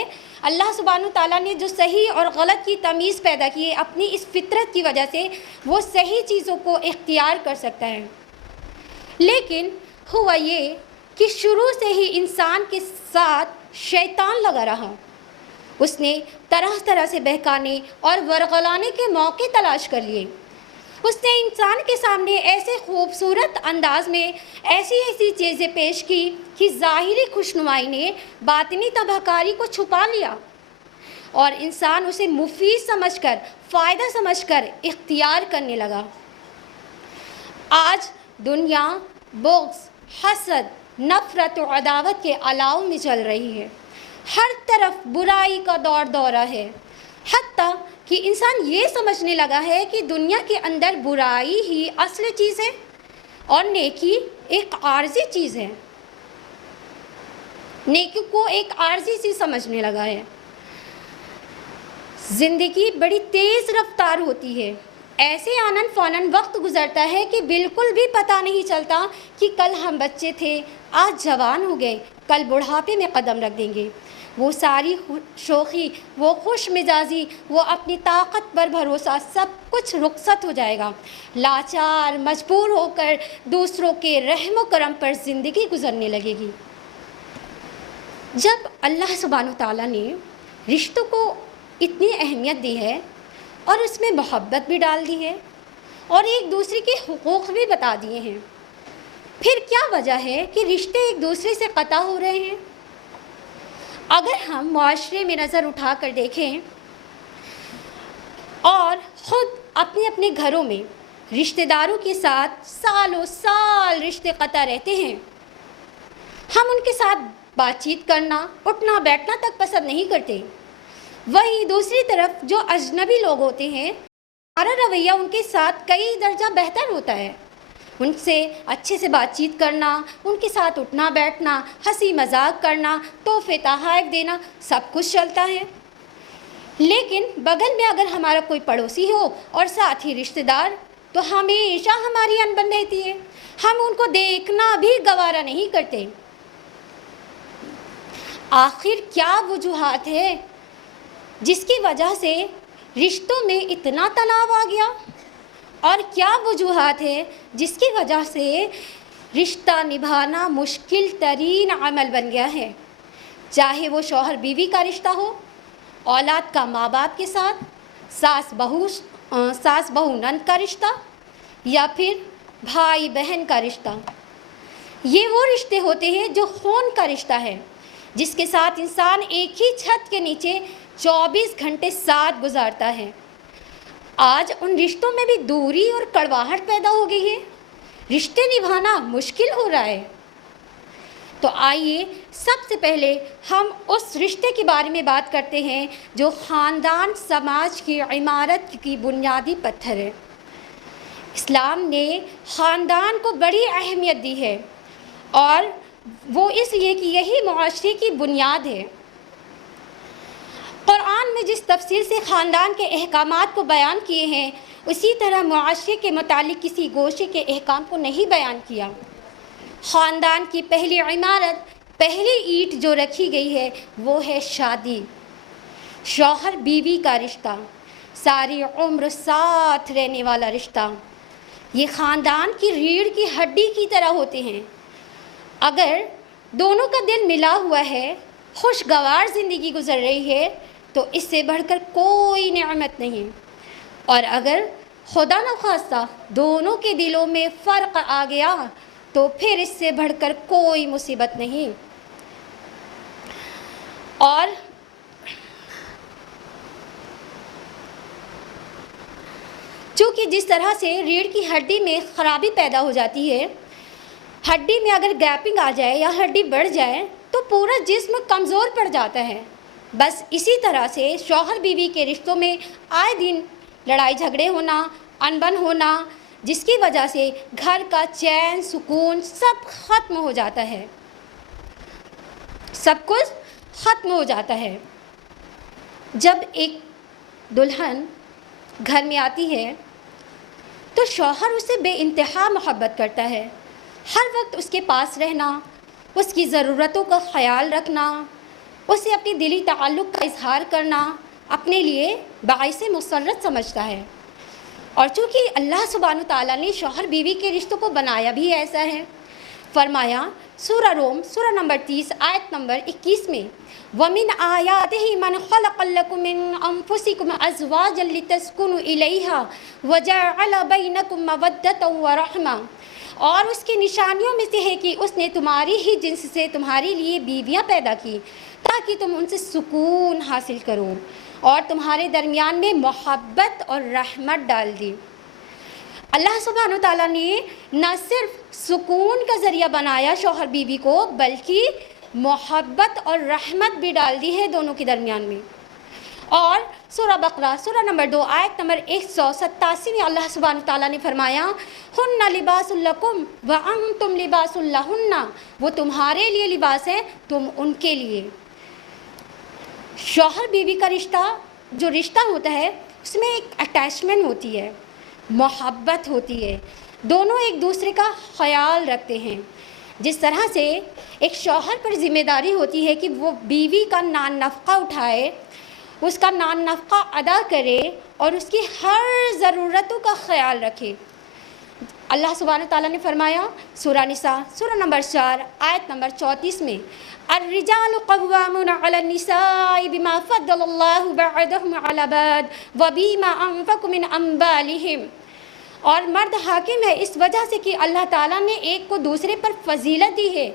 اللہ سبحانہ تعالیٰ نے جو صحیح اور غلط کی تمیز پیدا کی ہے، اپنی اس فطرت کی وجہ سے وہ صحیح چیزوں کو اختیار کر سکتا ہے، لیکن ہوا یہ کہ شروع سے ہی انسان کے ساتھ شیطان لگا رہا، اس نے طرح طرح سے بہکانے اور ورغلانے کے موقع تلاش کر لیے، اس نے انسان کے سامنے ایسے خوبصورت انداز میں ایسی چیزیں پیش کی کہ ظاہری خوشنمائی نے باطنی تباہکاری کو چھپا لیا اور انسان اسے مفید سمجھ کر، فائدہ سمجھ کر اختیار کرنے لگا۔ آج دنیا بغض، حسد، نفرت و عداوت کے الاؤ میں چل رہی ہے۔ ہر طرف برائی کا دورہ ہے، حتیٰ کہ انسان یہ سمجھنے لگا ہے کہ دنیا کے اندر برائی ہی اصل چیز ہے اور نیکی ایک عارضی چیز ہے، نیکی کو ایک عارضی چیز سمجھنے لگا ہے۔ زندگی بڑی تیز رفتار ہوتی ہے، ایسے آنن فانن وقت گزرتا ہے کہ بالکل بھی پتہ نہیں چلتا کہ کل ہم بچے تھے، آج جوان ہو گئے، کل بڑھاپے میں قدم رکھ دیں گے۔ وہ ساری شوخی، وہ خوش مزاجی، وہ اپنی طاقت پر بھروسہ، سب کچھ رخصت ہو جائے گا۔ لاچار، مجبور ہو کر دوسروں کے رحم و کرم پر زندگی گزرنے لگے گی۔ جب اللہ سبحانہ وتعالیٰ نے رشتوں کو اتنی اہمیت دی ہے اور اس میں محبت بھی ڈال دی ہے اور ایک دوسرے کے حقوق بھی بتا دیے ہیں، پھر کیا وجہ ہے کہ رشتے ایک دوسرے سے قطع ہو رہے ہیں؟ اگر ہم معاشرے میں نظر اٹھا کر دیکھیں اور خود اپنے اپنے گھروں میں رشتہ داروں کے ساتھ سالوں سال رشتے قطع رہتے ہیں، ہم ان کے ساتھ بات چیت کرنا، اٹھنا بیٹھنا تک پسند نہیں کرتے۔ وہیں دوسری طرف جو اجنبی لوگ ہوتے ہیں، ہمارا رویہ ان کے ساتھ کئی درجہ بہتر ہوتا ہے، ان سے اچھے سے بات چیت کرنا، ان کے ساتھ اٹھنا بیٹھنا، ہنسی مذاق کرنا، تحفے تحائف دینا، سب کچھ چلتا ہے۔ لیکن بغل میں اگر ہمارا کوئی پڑوسی ہو اور ساتھ ہی رشتہ دار، تو ہمیشہ ہماری انبن رہتی ہے، ہم ان کو دیکھنا بھی گوارا نہیں کرتے۔ آخر کیا وجوہات ہے جس کی وجہ سے رشتوں میں اتنا تناؤ آ گیا، اور کیا وجوہات ہے جس کی وجہ سے رشتہ نبھانا مشکل ترین عمل بن گیا ہے؟ چاہے وہ شوہر بیوی کا رشتہ ہو، اولاد کا ماں باپ کے ساتھ، ساس بہو نند کا رشتہ، یا پھر بھائی بہن کا رشتہ۔ یہ وہ رشتے ہوتے ہیں جو خون کا رشتہ ہے، جس کے ساتھ انسان ایک ہی چھت کے نیچے 24 گھنٹے ساتھ گزارتا ہے۔ آج ان رشتوں میں بھی دوری اور کڑواہٹ پیدا ہو گئی ہے، رشتے نبھانا مشکل ہو رہا ہے۔ تو آئیے سب سے پہلے ہم اس رشتے کے بارے میں بات کرتے ہیں جو خاندان سماج کی عمارت کی بنیادی پتھر ہے۔ اسلام نے خاندان کو بڑی اہمیت دی ہے، اور وہ اس لیے کہ یہی معاشرے کی بنیاد ہے۔ قرآن میں جس تفصیل سے خاندان کے احکامات کو بیان کیے ہیں، اسی طرح معاشرے کے متعلق کسی گوشے کے احکام کو نہیں بیان کیا۔ خاندان کی پہلی عمارت، پہلی اینٹ جو رکھی گئی ہے، وہ ہے شادی، شوہر بیوی کا رشتہ، ساری عمر ساتھ رہنے والا رشتہ۔ یہ خاندان کی ریڑھ کی ہڈی کی طرح ہوتے ہیں۔ اگر دونوں کا دل ملا ہوا ہے، خوشگوار زندگی گزر رہی ہے، تو اس سے بڑھ کر کوئی نعمت نہیں، اور اگر خدا نخواستہ دونوں کے دلوں میں فرق آ گیا تو پھر اس سے بڑھ کر کوئی مصیبت نہیں۔ اور چونکہ جس طرح سے ریڑھ کی ہڈی میں خرابی پیدا ہو جاتی ہے، ہڈی میں اگر گیپنگ آ جائے یا ہڈی بڑھ جائے تو پورا جسم کمزور پڑ جاتا ہے۔ بس اسی طرح سے شوہر بیوی کے رشتوں میں آئے دن لڑائی جھگڑے ہونا، انبن ہونا، جس کی وجہ سے گھر کا چین سکون سب ختم ہو جاتا ہے، سب کچھ ختم ہو جاتا ہے۔ جب ایک دلہن گھر میں آتی ہے تو شوہر اسے بے انتہا محبت کرتا ہے، ہر وقت اس کے پاس رہنا، اس کی ضرورتوں کا خیال رکھنا، اسے اپنی دلی تعلق کا اظہار کرنا اپنے لیے باعث مسرت سمجھتا ہے۔ اور چونکہ اللہ سبحانہ تعالیٰ نے شوہر بیوی کے رشتوں کو بنایا بھی ایسا ہے، فرمایا سورہ روم سورہ نمبر 30 آیت نمبر 21 میں وَمِنْ آيَاتِهِ مَنْ خَلَقَ لَكُم مِّنْ أَنفُسِكُمْ أَزْوَاجًا لِتَسْكُنُوا إِلَيْهَا وَجَعَلَ بَيْنَكُم مَّوَدَّةً وَرَحْمَةً، اور اس کی نشانیوں میں سے ہے کہ اس نے تمہاری ہی جنس سے تمہارے لیے بیویاں پیدا کی تاکہ تم ان سے سکون حاصل کرو، اور تمہارے درمیان میں محبت اور رحمت ڈال دی۔ اللہ سبحانہ تعالیٰ نے نہ صرف سکون کا ذریعہ بنایا شوہر بیوی کو، بلکہ محبت اور رحمت بھی ڈال دی ہے دونوں کے درمیان میں۔ اور سورہ بقرہ سورہ نمبر 2 آیت نمبر 187 میں اللہ سبحانہ تعالیٰ نے فرمایا ہن لباس لکم وانتم لباس لہن، وہ تمہارے لیے لباس ہے، تم ان کے لیے۔ شوہر بیوی کا رشتہ جو رشتہ ہوتا ہے اس میں ایک اٹیچمنٹ ہوتی ہے، محبت ہوتی ہے، دونوں ایک دوسرے کا خیال رکھتے ہیں۔ جس طرح سے ایک شوہر پر ذمہ داری ہوتی ہے کہ وہ بیوی کا نان نفقہ اٹھائے، اس کا نان نفقہ ادا کرے اور اس کی ہر ضرورتوں کا خیال رکھے۔ اللہ سبحانہ تعالیٰ نے فرمایا سورہ نساء سورہ نمبر 4 آیت نمبر 34 میں الرجال قوامون علی النساء بما فضل اللہ بعضهم علی بعض وبما انفقوا من اموالهم، اور مرد حاکم ہے اس وجہ سے کہ اللہ تعالیٰ نے ایک کو دوسرے پر فضیلت دی ہے،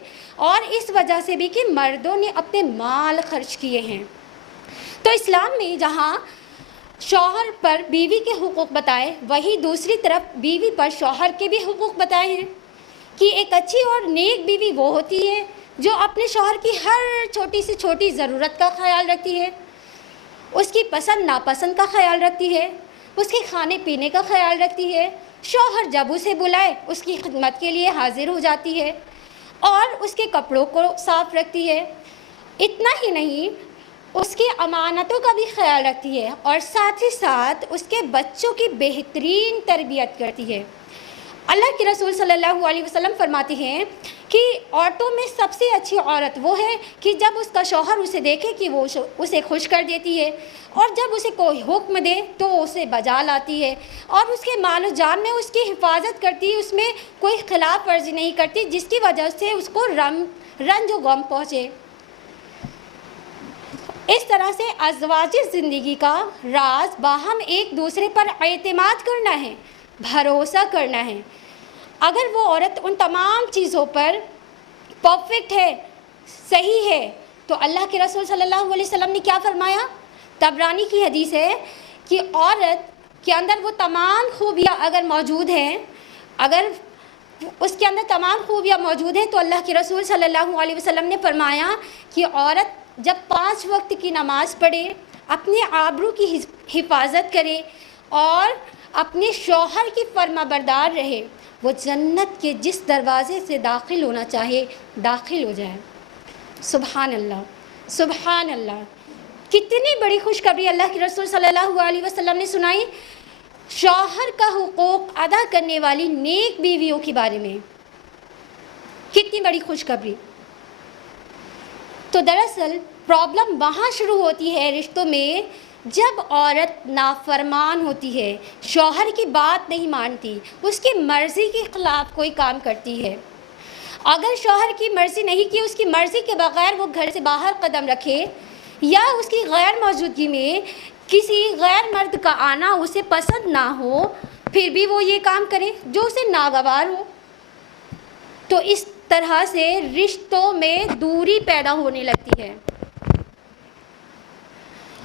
اور اس وجہ سے بھی کہ مردوں نے اپنے مال خرچ کیے ہیں۔ تو اسلام میں جہاں شوہر پر بیوی کے حقوق بتائے، وہی دوسری طرف بیوی پر شوہر کے بھی حقوق بتائے ہیں کہ ایک اچھی اور نیک بیوی وہ ہوتی ہے جو اپنے شوہر کی ہر چھوٹی سے چھوٹی ضرورت کا خیال رکھتی ہے، اس کی پسند ناپسند کا خیال رکھتی ہے، اس کے کھانے پینے کا خیال رکھتی ہے، شوہر جب اسے بلائے اس کی خدمت کے لیے حاضر ہو جاتی ہے اور اس کے کپڑوں کو صاف رکھتی ہے۔ اتنا ہی نہیں، اس کی امانتوں کا بھی خیال رکھتی ہے اور ساتھ ہی ساتھ اس کے بچوں کی بہترین تربیت کرتی ہے۔ اللہ کے رسول صلی اللہ علیہ وسلم فرماتے ہیں کہ عورتوں میں سب سے اچھی عورت وہ ہے کہ جب اس کا شوہر اسے دیکھے کہ وہ اسے خوش کر دیتی ہے، اور جب اسے کوئی حکم دے تو اسے بجا لاتی ہے، اور اس کے مال و جان میں اس کی حفاظت کرتی، اس میں کوئی خلاف ورزی نہیں کرتی جس کی وجہ سے اس کو رنج و غم پہنچے۔ اس طرح سے ازواجی زندگی کا راز باہم ایک دوسرے پر اعتماد کرنا ہے، بھروسہ کرنا ہے۔ اگر وہ عورت ان تمام چیزوں پر پرفیکٹ ہے، صحیح ہے، تو اللہ کے رسول صلی اللہ علیہ وسلم نے کیا فرمایا؟ طبرانی کی حدیث ہے کہ عورت کے اندر وہ تمام خوبیاں اگر موجود ہیں، اگر اس کے اندر تمام خوبیاں موجود ہیں، تو اللہ کے رسول صلی اللہ علیہ وسلم نے فرمایا کہ عورت جب 5 وقت کی نماز پڑھے، اپنے آبرو کی حفاظت کرے اور اپنے شوہر کی فرما بردار رہے، وہ جنت کے جس دروازے سے داخل ہونا چاہے داخل ہو جائے۔ سبحان اللہ، سبحان اللہ، کتنی بڑی خوشخبری اللہ کے رسول صلی اللہ علیہ وسلم نے سنائی شوہر کا حقوق ادا کرنے والی نیک بیویوں کے بارے میں۔ کتنی بڑی خوشخبری۔ تو دراصل پرابلم وہاں شروع ہوتی ہے رشتوں میں جب عورت نافرمان ہوتی ہے، شوہر کی بات نہیں مانتی، اس کی مرضی کے خلاف کوئی کام کرتی ہے۔ اگر شوہر کی مرضی نہیں کی، اس کی مرضی کے بغیر وہ گھر سے باہر قدم رکھے، یا اس کی غیر موجودگی میں کسی غیر مرد کا آنا اسے پسند نہ ہو، پھر بھی وہ یہ کام کرے جو اسے ناگوار ہو، تو اس طرح سے رشتوں میں دوری پیدا ہونے لگتی ہے۔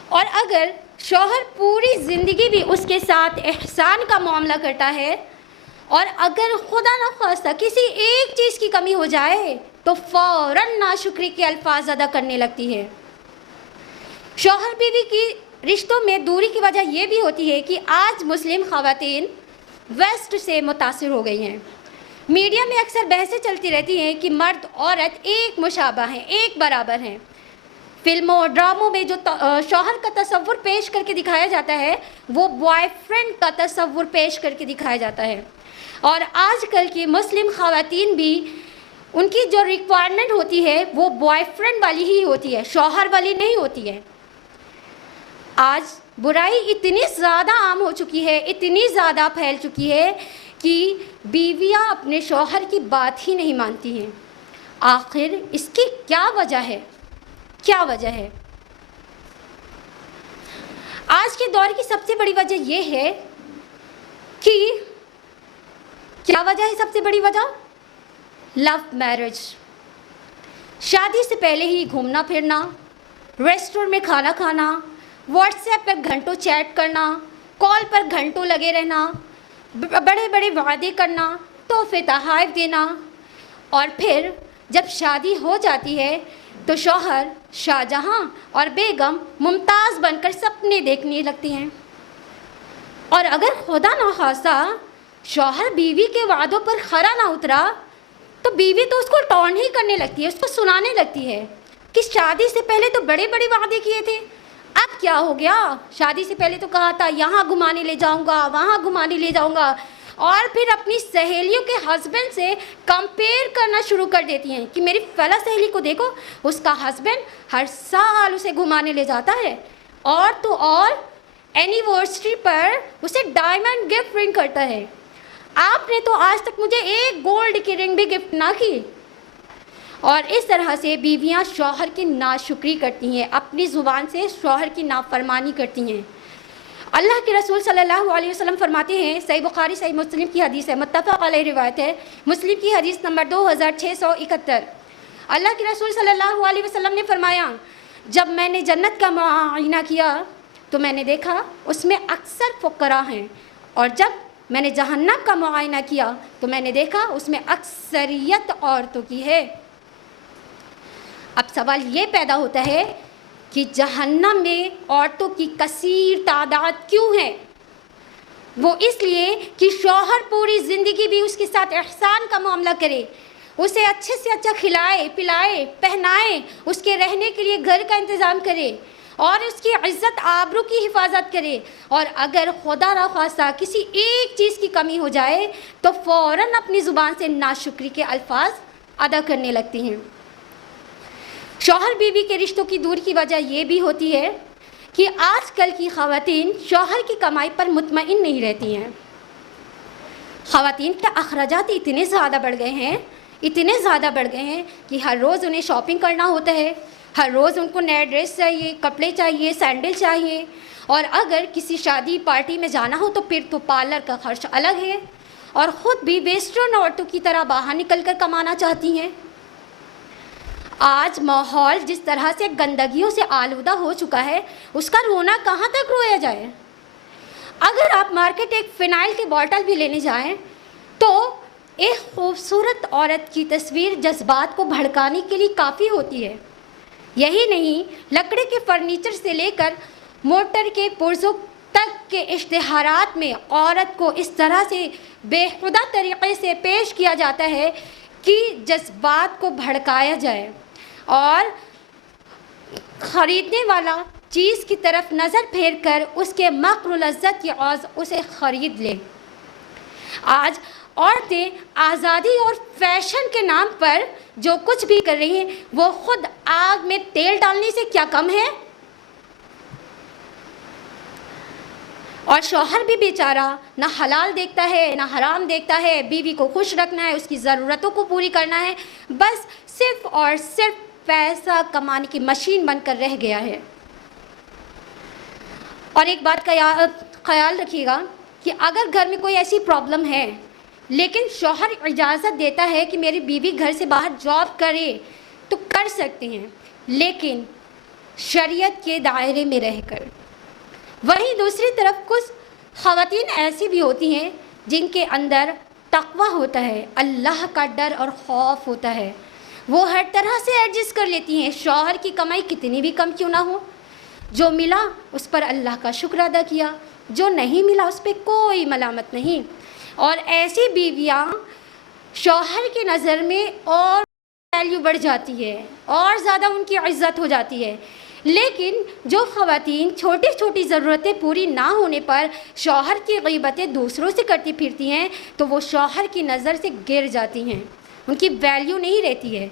اور اگر شوہر پوری زندگی بھی اس کے ساتھ احسان کا معاملہ کرتا ہے، اور اگر خدا نخواستہ کسی ایک چیز کی کمی ہو جائے تو فوراً ناشکری کے الفاظ ادا کرنے لگتی ہے۔ شوہر بیوی کی رشتوں میں دوری کی وجہ یہ بھی ہوتی ہے کہ آج مسلم خواتین ویسٹ سے متاثر ہو گئی ہیں۔ میڈیا میں اکثر بحثیں چلتی رہتی ہیں کہ مرد عورت ایک مشابہ ہیں، ایک برابر ہیں۔ فلموں اور ڈراموں میں جو شوہر کا تصور پیش کر کے دکھایا جاتا ہے، وہ بوائے فرینڈ کا تصور پیش کر کے دکھایا جاتا ہے۔ اور آج کل کی مسلم خواتین بھی ان کی جو ریکوائرمنٹ ہوتی ہے وہ بوائے فرینڈ والی ہی ہوتی ہے، شوہر والی نہیں ہوتی ہے۔ آج برائی اتنی زیادہ عام ہو چکی ہے، اتنی زیادہ پھیل چکی ہے کہ بیویاں اپنے شوہر کی بات ہی نہیں مانتی ہیں۔ آخر اس کی کیا وجہ ہے؟ کیا وجہ ہے؟ آج کے دور کی سب سے بڑی وجہ یہ ہے کہ کیا وجہ ہے؟ سب سے بڑی وجہ لو میرج۔ شادی سے پہلے ہی گھومنا پھرنا، ریسٹورنٹ میں کھانا کھانا، واٹس ایپ پر گھنٹوں چیٹ کرنا، کال پر گھنٹوں لگے رہنا، بڑے بڑے وعدے کرنا، تحفے تحائف دینا، اور پھر جب شادی ہو جاتی ہے تو شوہر شاہجہاں اور بیگم ممتاز بن کر سپنے دیکھنے لگتی ہیں۔ اور اگر خدا نخواستہ شوہر بیوی کے وعدوں پر کھرا نہ اترا تو بیوی تو اس کو ٹون ہی کرنے لگتی ہے، اس کو سنانے لگتی ہے کہ شادی سے پہلے تو بڑے بڑے وعدے کیے تھے، اب کیا ہو گیا؟ شادی سے پہلے تو کہا تھا یہاں گھمانے لے جاؤں گا، وہاں گھمانے لے جاؤں گا، اور پھر اپنی سہیلیوں کے ہسبینڈ سے کمپیئر کرنا شروع کر دیتی ہیں کہ میری فلاں سہیلی کو دیکھو، اس کا ہسبینڈ ہر سال اسے گھمانے لے جاتا ہے، اور تو اور اینیورسری پر اسے ڈائمنڈ گفٹ رنگ کرتا ہے، آپ نے تو آج تک مجھے ایک گولڈ کی رنگ بھی گفٹ نہ کی۔ اور اس طرح سے بیویاں شوہر کی ناشکری کرتی ہیں، اپنی زبان سے شوہر کی نافرمانی کرتی ہیں۔ اللہ کے رسول صلی اللہ علیہ وسلم فرماتے ہیں، صحیح بخاری صحیح مسلم کی حدیث ہے، متفق علیہ روایت ہے، مسلم کی حدیث نمبر 2671، اللہ کے رسول صلی اللہ علیہ وسلم نے فرمایا، جب میں نے جنت کا معائنہ کیا تو میں نے دیکھا اس میں اکثر فقراء ہیں، اور جب میں نے جہنم کا معائنہ کیا تو میں نے دیکھا اس میں اکثریت عورتوں کی ہے۔ اب سوال یہ پیدا ہوتا ہے کہ جہنم میں عورتوں کی کثیر تعداد کیوں ہے؟ وہ اس لیے کہ شوہر پوری زندگی بھی اس کے ساتھ احسان کا معاملہ کرے، اسے اچھے سے اچھا کھلائے پلائے پہنائے، اس کے رہنے کے لیے گھر کا انتظام کرے، اور اس کی عزت آبرو کی حفاظت کرے، اور اگر خدا نخواستہ کسی ایک چیز کی کمی ہو جائے تو فوراً اپنی زبان سے ناشکری کے الفاظ ادا کرنے لگتی ہیں۔ شوہر بیوی کے رشتوں کی دور کی وجہ یہ بھی ہوتی ہے کہ آج کل کی خواتین شوہر کی کمائی پر مطمئن نہیں رہتی ہیں۔ خواتین کے اخراجات اتنے زیادہ بڑھ گئے ہیں کہ ہر روز انہیں شاپنگ کرنا ہوتا ہے، ہر روز ان کو نیا ڈریس چاہیے، کپڑے چاہیے، سینڈل چاہیے، اور اگر کسی شادی پارٹی میں جانا ہو تو پھر تو پارلر کا خرچ الگ ہے، اور خود بھی ویسٹرن عورتوں کی طرح باہر نکل کر کمانا چاہتی ہیں۔ آج ماحول جس طرح سے گندگیوں سے آلودہ ہو چکا ہے، اس کا رونا کہاں تک رویا جائے؟ اگر آپ مارکیٹ ایک فنائل کی بوتل بھی لینے جائیں تو ایک خوبصورت عورت کی تصویر جذبات کو بھڑکانے کے لیے کافی ہوتی ہے۔ یہی نہیں، لکڑی کے فرنیچر سے لے کر موٹر کے پرزوں تک کے اشتہارات میں عورت کو اس طرح سے بےہودہ طریقے سے پیش کیا جاتا ہے کہ جذبات کو بھڑکایا جائے اور خریدنے والا چیز کی طرف نظر پھیر کر اس کے مکر و لذت کی عوض اسے خرید لے۔ آج عورتیں آزادی اور فیشن کے نام پر جو کچھ بھی کر رہی ہیں وہ خود آگ میں تیل ڈالنے سے کیا کم ہے؟ اور شوہر بھی بیچارہ نہ حلال دیکھتا ہے نہ حرام دیکھتا ہے، بیوی کو خوش رکھنا ہے، اس کی ضرورتوں کو پوری کرنا ہے، بس صرف اور صرف پیسہ کمانے کی مشین بن کر رہ گیا ہے۔ اور ایک بات کا خیال رکھیے گا کہ اگر گھر میں کوئی ایسی پرابلم ہے لیکن شوہر اجازت دیتا ہے کہ میری بیوی گھر سے باہر جاب کرے تو کر سکتے ہیں، لیکن شریعت کے دائرے میں رہ کر۔ وہیں دوسری طرف کچھ خواتین ایسی بھی ہوتی ہیں جن کے اندر تقویٰ ہوتا ہے، اللہ کا ڈر اور خوف ہوتا ہے، وہ ہر طرح سے ایڈجسٹ کر لیتی ہیں، شوہر کی کمائی کتنی بھی کم کیوں نہ ہو، جو ملا اس پر اللہ کا شکر ادا کیا، جو نہیں ملا اس پہ کوئی ملامت نہیں۔ اور ایسی بیویاں شوہر کی نظر میں اور ویلیو بڑھ جاتی ہے اور زیادہ ان کی عزت ہو جاتی ہے، لیکن جو خواتین چھوٹی چھوٹی ضرورتیں پوری نہ ہونے پر شوہر کی غیبتیں دوسروں سے کرتی پھرتی ہیں تو وہ شوہر کی نظر سے گر جاتی ہیں، ان کی ویلیو نہیں رہتی ہے۔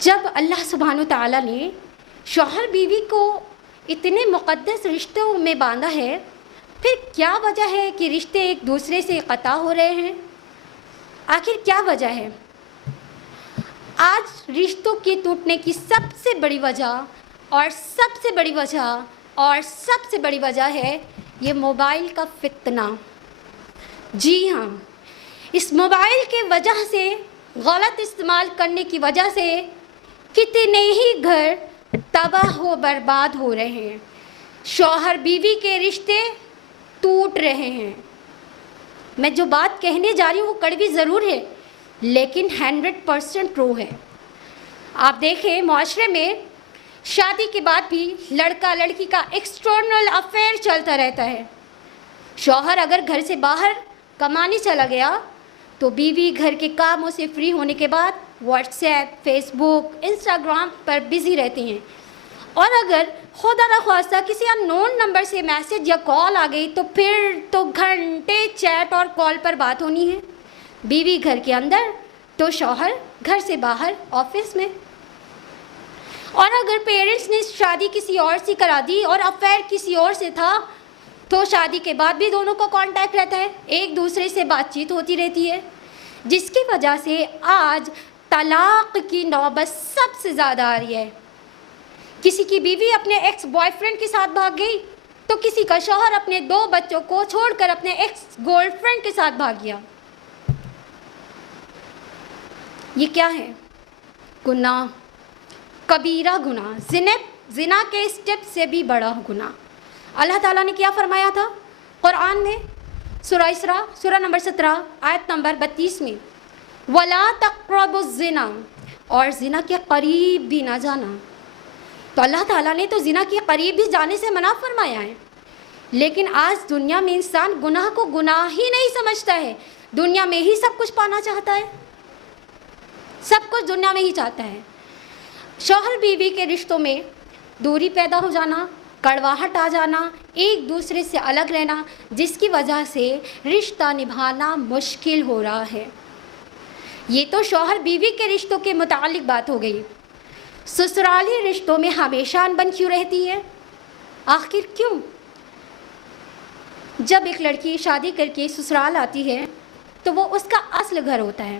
جب اللہ سبحانہ و تعالیٰ نے شوہر بیوی کو اتنے مقدس رشتوں میں باندھا ہے پھر کیا وجہ ہے کہ رشتے ایک دوسرے سے قطع ہو رہے ہیں؟ آخر کیا وجہ ہے؟ آج رشتوں کے ٹوٹنے کی سب سے بڑی وجہ اور سب سے بڑی وجہ ہے یہ موبائل کا فتنہ۔ جی ہاں، اس موبائل کے وجہ سے، غلط استعمال کرنے کی وجہ سے کتنے ہی گھر تباہ و برباد ہو رہے ہیں، شوہر بیوی کے رشتے ٹوٹ رہے ہیں۔ میں جو بات کہنے جا رہی ہوں وہ کڑوی ضرور ہے لیکن 100% ٹرو ہے۔ آپ دیکھیں معاشرے میں شادی کے بعد بھی لڑکا لڑکی کا ایکسٹرنل افیئر چلتا رہتا ہے۔ شوہر اگر گھر سے باہر کمانے چلا گیا تو بیوی گھر کے کاموں سے فری ہونے کے بعد واٹس ایپ، فیس بک، انسٹاگرام پر بزی رہتے ہیں، اور اگر خدا نخواستہ کسی ان نون نمبر سے میسج یا کال آ گئی تو پھر تو گھنٹے چیٹ اور کال پر بات ہونی ہے، بیوی گھر کے اندر تو شوہر گھر سے باہر آفس میں۔ اور اگر پیرنٹس نے شادی کسی اور سے کرا دی اور افیئر کسی اور سے تھا تو شادی کے بعد بھی دونوں کا کانٹیکٹ رہتا ہے، ایک دوسرے سے بات چیت ہوتی رہتی ہے، جس کی وجہ سے آج طلاق کی نوبت سب سے زیادہ آ رہی ہے۔ کسی کی بیوی اپنے ایکس بوائے فرینڈ کے ساتھ بھاگ گئی تو کسی کا شوہر اپنے 2 بچوں کو چھوڑ کر اپنے ایکس گرل فرینڈ کے ساتھ بھاگ گیا۔ یہ کیا ہے؟ گناہ، کبیرہ گناہ، زنا کے اسٹیپ سے بھی بڑا گناہ۔ اللہ تعالیٰ نے کیا فرمایا تھا قرآن میں؟ سورہ اسراء، سورہ نمبر 17 آیت نمبر 32 میں، وَلَا تَقْرَبُوا الزِّنَا، اور زنا کے قریب بھی نہ جانا۔ تو اللہ تعالیٰ نے تو زنا کے قریب بھی جانے سے منع فرمایا ہے، لیکن آج دنیا میں انسان گناہ کو گناہ ہی نہیں سمجھتا ہے، دنیا میں ہی سب کچھ پانا چاہتا ہے، سب کچھ دنیا میں ہی چاہتا ہے۔ شوہر بیوی کے رشتوں میں دوری پیدا ہو جانا، کڑواہٹ آ جانا، ایک دوسرے سے الگ رہنا، جس کی وجہ سے رشتہ نبھانا مشکل ہو رہا ہے۔ یہ تو شوہر بیوی کے رشتوں کے متعلق بات ہو گئی۔ سسرالی رشتوں میں ہمیشہ انبن کیوں رہتی ہے؟ آخر کیوں؟ جب ایک لڑکی شادی کر کے سسرال آتی ہے تو وہ اس کا اصل گھر ہوتا ہے،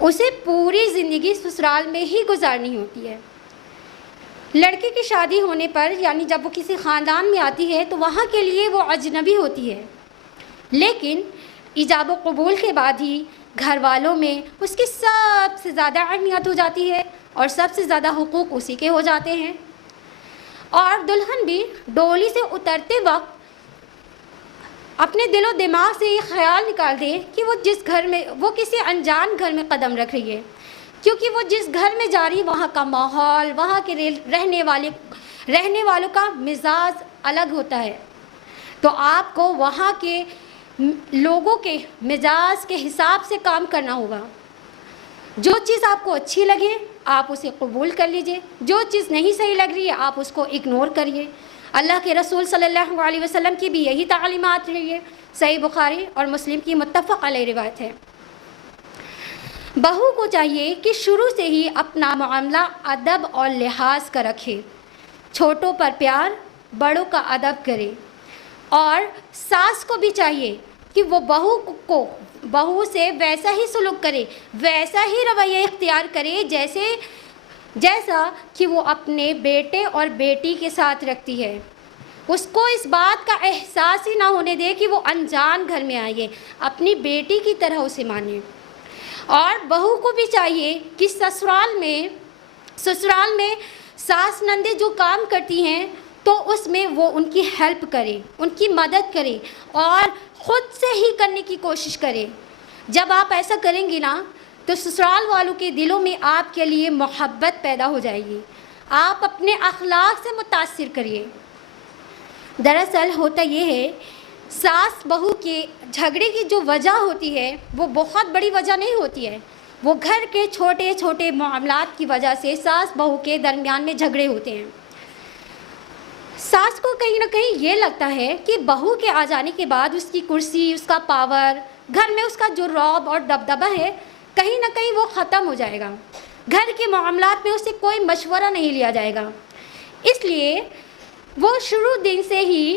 اسے پوری زندگی سسرال میں ہی گزارنی ہوتی ہے۔ لڑکی کی شادی ہونے پر یعنی جب وہ کسی خاندان میں آتی ہے تو وہاں کے لیے وہ اجنبی ہوتی ہے، لیکن ایجاب و قبول کے بعد ہی گھر والوں میں اس کی سب سے زیادہ اہمیت ہو جاتی ہے اور سب سے زیادہ حقوق اسی کے ہو جاتے ہیں۔ اور دلہن بھی ڈولی سے اترتے وقت اپنے دل و دماغ سے یہ خیال نکال دے کہ وہ کسی انجان گھر میں قدم رکھ رہی ہے، کیونکہ وہ جس گھر میں جا رہی وہاں کا ماحول، وہاں کے رہنے والوں کا مزاج الگ ہوتا ہے، تو آپ کو وہاں کے لوگوں کے مزاج کے حساب سے کام کرنا ہوگا۔ جو چیز آپ کو اچھی لگے آپ اسے قبول کر لیجئے، جو چیز نہیں صحیح لگ رہی ہے آپ اس کو اگنور کریے۔ اللہ کے رسول صلی اللہ علیہ وسلم کی بھی یہی تعلیمات رہی ہے، صحیح بخاری اور مسلم کی متفق علیہ روایت ہے۔ بہو کو چاہیے کہ شروع سے ہی اپنا معاملہ ادب اور لحاظ کا رکھے، چھوٹوں پر پیار، بڑوں کا ادب کرے، اور ساس کو بھی چاہیے کہ وہ بہو سے ویسا ہی سلوک کرے، ویسا ہی رویہ اختیار کرے جیسا کہ وہ اپنے بیٹے اور بیٹی کے ساتھ رکھتی ہے۔ اس کو اس بات کا احساس ہی نہ ہونے دے کہ وہ انجان گھر میں آئی ہے، اپنی بیٹی کی طرح اسے مانے۔ اور بہو کو بھی چاہیے کہ سسرال میں ساس نندیں جو کام کرتی ہیں تو اس میں وہ ان کی ہیلپ کرے، ان کی مدد کرے اور خود سے ہی کرنے کی کوشش کرے۔ جب آپ ایسا کریں گی نا تو سسرال والوں کے دلوں میں آپ کے لیے محبت پیدا ہو جائے گی، آپ اپنے اخلاق سے متاثر کریے۔ دراصل ہوتا یہ ہے ساس بہو کے جھگڑے کی جو وجہ ہوتی ہے وہ بہت بڑی وجہ نہیں ہوتی ہے، وہ گھر کے چھوٹے چھوٹے معاملات کی وجہ سے ساس بہو کے درمیان میں جھگڑے ہوتے ہیں۔ ساس کو کہیں نہ کہیں یہ لگتا ہے کہ بہو کے آ جانے کے بعد اس کی کرسی، اس کا پاور، گھر میں اس کا جو رعب اور دبدبہ ہے کہیں نہ کہیں وہ ختم ہو جائے گا، گھر کے معاملات میں اس سے کوئی مشورہ نہیں لیا جائے گا، اس لیے وہ شروع دن سے ہی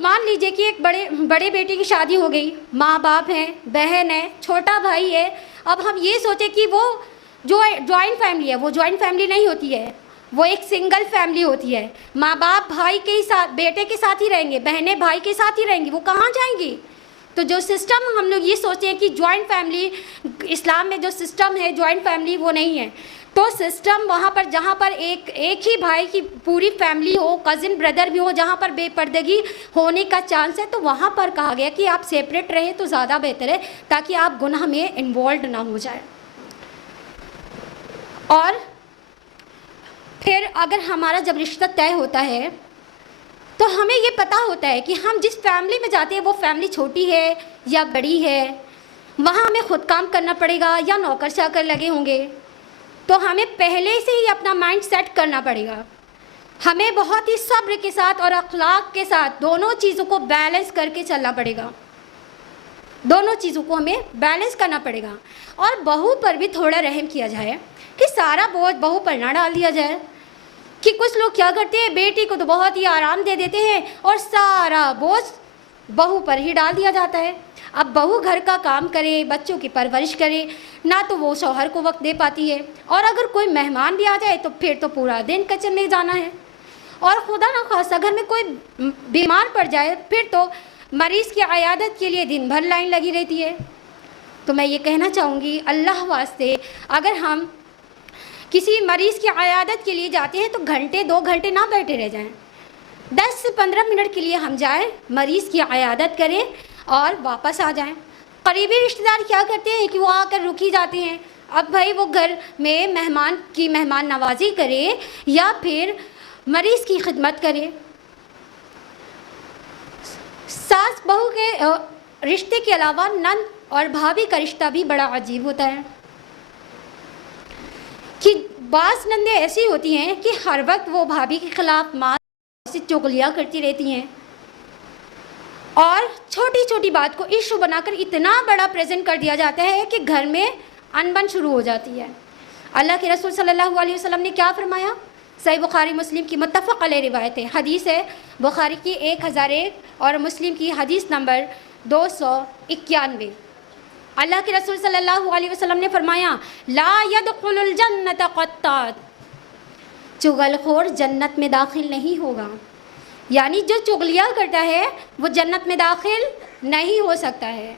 مان لیجئے کہ ایک بڑے بیٹے کی شادی ہو گئی، ماں باپ ہیں، بہن ہے، چھوٹا بھائی ہے. اب ہم یہ سوچیں کہ وہ جو جوائنٹ فیملی ہے وہ جوائنٹ فیملی نہیں ہوتی ہے، وہ ایک سنگل فیملی ہوتی ہے. ماں باپ بھائی کے ہی ساتھ، بیٹے کے ساتھ ہی رہیں گے، بہنیں بھائی کے ساتھ ہی رہیں گی، وہ کہاں جائیں گی؟ تو جو سسٹم ہم لوگ یہ سوچتے ہیں کہ جوائنٹ فیملی، اسلام میں جو سسٹم ہے جوائنٹ فیملی وہ نہیں ہے. تو سسٹم وہاں پر جہاں پر ایک ہی بھائی کی پوری فیملی ہو، کزن بردر بھی ہو، جہاں پر بے پردگی ہونے کا چانس ہے، تو وہاں پر کہا گیا کہ آپ سیپریٹ رہیں تو زیادہ بہتر ہے، تاکہ آپ گناہ میں انوالوڈ نہ ہو جائیں. اور پھر اگر ہمارا جب رشتہ طے ہوتا ہے تو ہمیں یہ پتہ ہوتا ہے کہ ہم جس فیملی میں جاتے ہیں وہ فیملی چھوٹی ہے یا بڑی ہے، وہاں ہمیں خود کام کرنا پڑے گا یا نوکر چاکر لگے ہوں گے. تو ہمیں پہلے سے ہی اپنا مائنڈ سیٹ کرنا پڑے گا. ہمیں بہت ہی صبر کے ساتھ اور اخلاق کے ساتھ دونوں چیزوں کو بیلنس کر کے چلنا پڑے گا. دونوں چیزوں کو ہمیں بیلنس کرنا پڑے گا. اور بہو پر بھی تھوڑا رحم کیا جائے کہ سارا بوجھ بہو پر نہ ڈال دیا جائے. کہ کچھ لوگ کیا کرتے ہیں، بیٹی کو تو بہت ہی آرام دے دیتے ہیں اور سارا بوجھ بہو پر ہی ڈال دیا جاتا ہے. اب بہو گھر کا کام کرے، بچوں کی پرورش کرے، نہ تو وہ شوہر کو وقت دے پاتی ہے، اور اگر کوئی مہمان بھی آ جائے تو پھر تو پورا دن کچن میں جانا ہے. اور خدا نخواستہ گھر میں کوئی بیمار پڑ جائے پھر تو مریض کی عیادت کے لیے دن بھر لائن لگی رہتی ہے. تو میں یہ کہنا چاہوں گی، اللہ واسطے اگر ہم کسی مریض کی عیادت کے لیے جاتے ہیں تو گھنٹے 2 گھنٹے نہ بیٹھے رہ جائیں. 10 سے 15 منٹ کے لیے ہم جائیں، مریض کی عیادت کریں اور واپس آ جائیں. قریبی رشتہ دار کیا کرتے ہیں کہ وہ آ کر رک ہی جاتے ہیں. اب بھائی وہ گھر میں مہمان نوازی کرے یا پھر مریض کی خدمت کرے. ساس بہو کے رشتے کے علاوہ نند اور بھابھی کا رشتہ بھی بڑا عجیب ہوتا ہے کہ بعض نندیں ایسی ہوتی ہیں کہ ہر وقت وہ بھابھی کے خلاف ماں سے چغلیاں کرتی رہتی ہیں اور چھوٹی چھوٹی بات کو ایشو بنا کر اتنا بڑا پریزنٹ کر دیا جاتا ہے کہ گھر میں انبن شروع ہو جاتی ہے. اللہ کے رسول صلی اللہ علیہ وسلم نے کیا فرمایا؟ صحیح بخاری مسلم کی متفق علیہ روایت ہے، حدیث ہے بخاری کی 1001 اور مسلم کی حدیث نمبر 291. اللہ کے رسول صلی اللہ علیہ وسلم نے فرمایا، لا يدخل الجنت قطات، چغل خور جنت میں داخل نہیں ہوگا. یعنی جو چغلیاں کرتا ہے وہ جنت میں داخل نہیں ہو سکتا ہے.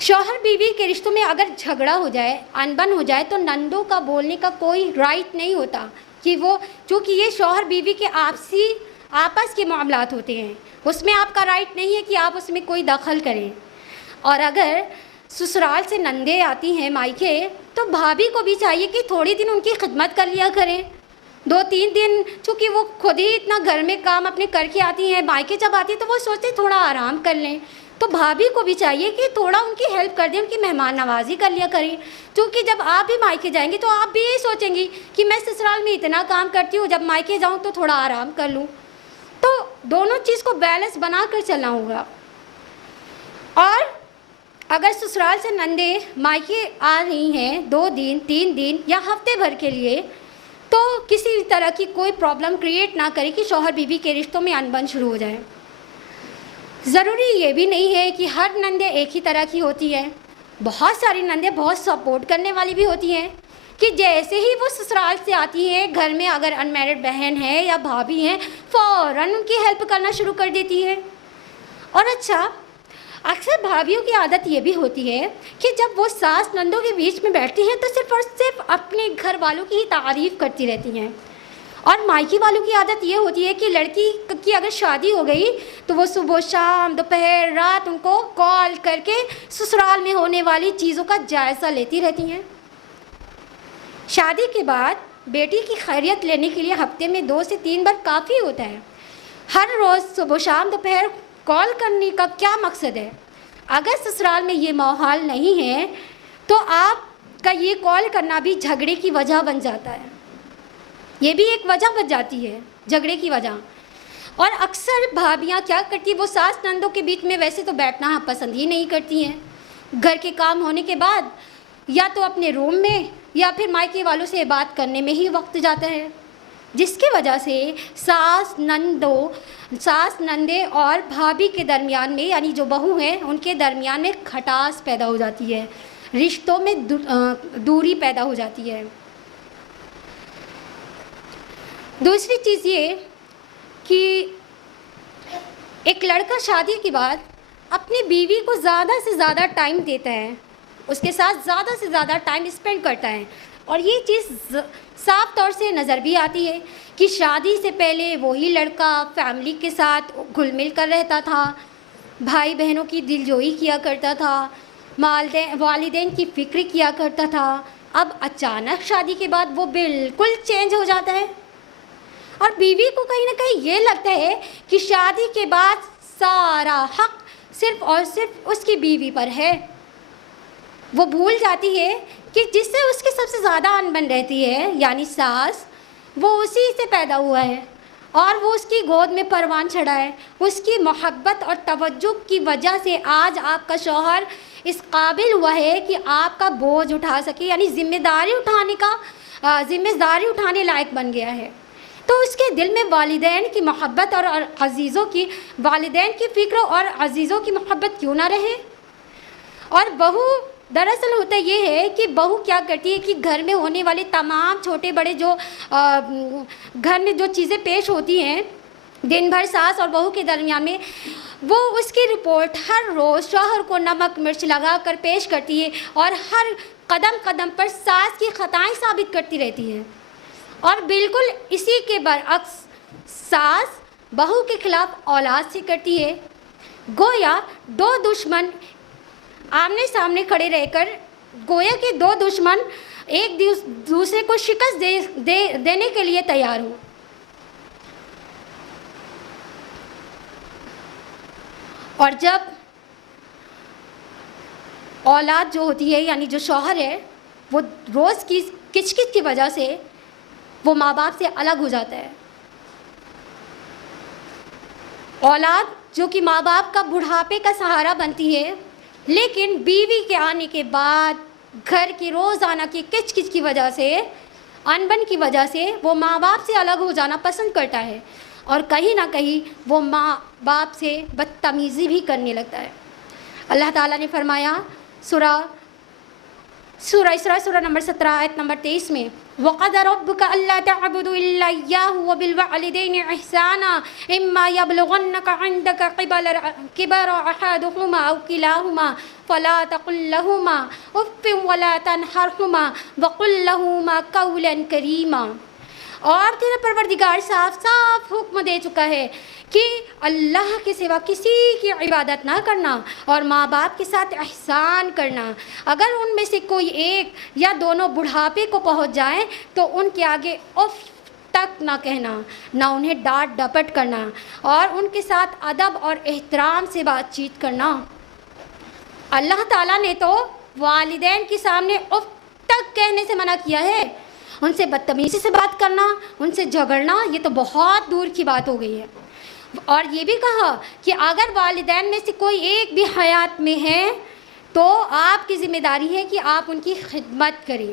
شوہر بیوی کے رشتوں میں اگر جھگڑا ہو جائے، انبن ہو جائے، تو نندوں کا بولنے کا کوئی رائٹ نہیں ہوتا کہ وہ، چونکہ یہ شوہر بیوی کے آپس کے معاملات ہوتے ہیں، اس میں آپ کا رائٹ نہیں ہے کہ آپ اس میں کوئی دخل کریں. اور اگر سسرال سے نندیں آتی ہیں مائکے، تو بھابھی کو بھی چاہیے کہ تھوڑی دن ان کی خدمت کر لیا کریں. 2-3 دن، چونکہ وہ خود ہی اتنا گھر میں کام اپنے کر کے آتی ہیں، مائکے جب آتی ہیں تو وہ سوچتے تھوڑا آرام کر لیں. تو بھابھی کو بھی چاہیے کہ تھوڑا ان کی ہیلپ کر دیں، ان کی مہمان نوازی کر لیا کریں. کیونکہ جب آپ بھی مائکے جائیں گے تو آپ بھی یہی سوچیں گی کہ میں سسرال میں اتنا کام کرتی ہوں، جب مائکے جاؤں تو تھوڑا آرام کر لوں. تو دونوں چیز کو بیلنس بنا کر چلنا ہوگا. اور اگر سسرال سے نندیں مائکے آ رہی ہیں 2 دن 3 دن یا ہفتے بھر کے لیے، تو کسی طرح کی کوئی پرابلم کریٹ نہ کرے کہ شوہر بیوی کے رشتوں میں انبن شروع ہو جائے. ضروری یہ بھی نہیں ہے کہ ہر نندیں ایک ہی طرح کی ہوتی ہیں. بہت ساری نندیں بہت سپورٹ کرنے والی بھی ہوتی ہیں کہ جیسے ہی وہ سسرال سے آتی ہیں، گھر میں اگر انمیرڈ بہن ہے یا بھابھی ہیں، فوراً ان کی ہیلپ کرنا شروع کر دیتی ہے. اور اچھا، اکثر بھابھیوں کی عادت یہ بھی ہوتی ہے کہ جب وہ ساس نندوں کے بیچ میں بیٹھتی ہیں تو صرف اور صرف اپنے گھر والوں کی ہی تعریف کرتی رہتی ہیں. اور مائکی والوں کی عادت یہ ہوتی ہے کہ لڑکی کی اگر شادی ہو گئی تو وہ صبح شام دوپہر رات ان کو کال کر کے سسرال میں ہونے والی چیزوں کا جائزہ لیتی رہتی ہیں. شادی کے بعد بیٹی کی خیریت لینے کے لیے ہفتے میں 2 سے 3 بار کافی ہوتا ہے. ہر روز صبح شام دوپہر کال کرنے کا کیا مقصد ہے؟ اگر سسرال میں یہ ماحول نہیں ہے تو آپ کا یہ کال کرنا بھی جھگڑے کی وجہ بن جاتا ہے. یہ بھی ایک وجہ بن جاتی ہے جھگڑے کی وجہ. اور اکثر بھابیاں کیا کرتی ہیں، وہ ساس نندوں کے بیچ میں ویسے تو بیٹھنا پسند ہی نہیں کرتی ہیں. گھر کے کام ہونے کے بعد یا تو اپنے روم میں یا پھر مائکے والوں سے بات کرنے میں ہی وقت جاتا ہے. جس کی وجہ سے ساس نندے اور بھابھی کے درمیان میں یعنی جو بہو ہیں ان کے درمیان میں کھٹاس پیدا ہو جاتی ہے، رشتوں میں دوری پیدا ہو جاتی ہے۔ دوسری چیز یہ کہ ایک لڑکا شادی کے بعد اپنی بیوی کو زیادہ سے زیادہ ٹائم دیتا ہے، اس کے ساتھ زیادہ سے زیادہ ٹائم اسپینڈ کرتا ہے، اور یہ چیز صاف طور سے نظر بھی آتی ہے کہ شادی سے پہلے وہی لڑکا فیملی کے ساتھ گھل مل کر رہتا تھا، بھائی بہنوں کی دلجوئی کیا کرتا تھا، والدین کی فکر کیا کرتا تھا، اب اچانک شادی کے بعد وہ بالکل چینج ہو جاتا ہے، اور بیوی کو کہیں نہ کہیں یہ لگتا ہے کہ شادی کے بعد سارا حق صرف اور صرف اس کی بیوی پر ہے۔ وہ بھول جاتی ہے کہ جس سے اس کی سب سے زیادہ انبن رہتی ہے یعنی ساس، وہ اسی سے پیدا ہوا ہے اور وہ اس کی گود میں پروان چڑھا ہے۔ اس کی محبت اور توجہ کی وجہ سے آج آپ کا شوہر اس قابل ہوا ہے کہ آپ کا بوجھ اٹھا سکے، یعنی ذمہ داری اٹھانے لائق بن گیا ہے۔ تو اس کے دل میں والدین کی محبت اور والدین کی فکر اور عزیزوں کی محبت کیوں نہ رہے؟ اور بہو دراصل ہوتا یہ ہے کہ بہو کیا کرتی ہے کہ گھر میں ہونے والے تمام چھوٹے بڑے جو گھر میں جو چیزیں پیش ہوتی ہیں دن بھر ساس اور بہو کے درمیان میں، وہ اس کی رپورٹ ہر روز شوہر کو نمک مرچ لگا کر پیش کرتی ہے اور ہر قدم قدم پر ساس کی خطائیں ثابت کرتی رہتی ہے، اور بالکل اسی کے برعکس ساس بہو کے خلاف اولاد سے کرتی ہے۔ گویا دو دشمن آمنے سامنے کھڑے رہ کر گویا کہ دو دشمن ایک دوسرے کو شکست دینے کے لیے تیار ہوں۔ اور جب اولاد جو ہوتی ہے یعنی جو شوہر ہے وہ روز کی کچ کچ کی وجہ سے وہ ماں باپ سے الگ ہو جاتا ہے، اولاد جو کہ ماں باپ کا بڑھاپے کا سہارا بنتی ہے، لیکن بیوی کے آنے کے بعد گھر کی روزانہ کی کچ کچ کی وجہ سے، انبن کی وجہ سے وہ ماں باپ سے الگ ہو جانا پسند کرتا ہے، اور کہیں نہ کہیں وہ ماں باپ سے بدتمیزی بھی کرنے لگتا ہے۔ اللہ تعالیٰ نے فرمایا سورہ اسراء سورہ نمبر 17 آیت نمبر 23 میں، وَقَضَى رَبُّكَ أَلَّا تَعْبُدُوا إِلَّا إِيَّاهُ وَبِالْوَالِدَيْنِ إِحْسَانًا إِمَّا يَبْلُغَنَّ عِندَكَ كِبَرَ أَحَدُهُمَا أَوْ كِلَاهُمَا فَلَا تَقُل لَّهُمَا أُفٍّ وَلَا تَنْهَرْهُمَا وَقُل لَّهُمَا قَوْلًا كَرِيمًا۔ اور تیرا پروردگار صاف صاف حکم دے چکا ہے کہ اللہ کے سوا کسی کی عبادت نہ کرنا اور ماں باپ کے ساتھ احسان کرنا۔ اگر ان میں سے کوئی ایک یا دونوں بڑھاپے کو پہنچ جائیں تو ان کے آگے اف تک نہ کہنا، نہ انہیں ڈانٹ ڈپٹ کرنا، اور ان کے ساتھ ادب اور احترام سے بات چیت کرنا۔ اللہ تعالیٰ نے تو والدین کے سامنے اف تک کہنے سے منع کیا ہے، ان سے بدتمیزی سے بات کرنا، ان سے جھگڑنا یہ تو بہت دور کی بات ہو گئی ہے، اور یہ بھی کہا کہ اگر والدین میں سے کوئی ایک بھی حیات میں ہے تو آپ کی ذمہ داری ہے کہ آپ ان کی خدمت کریں،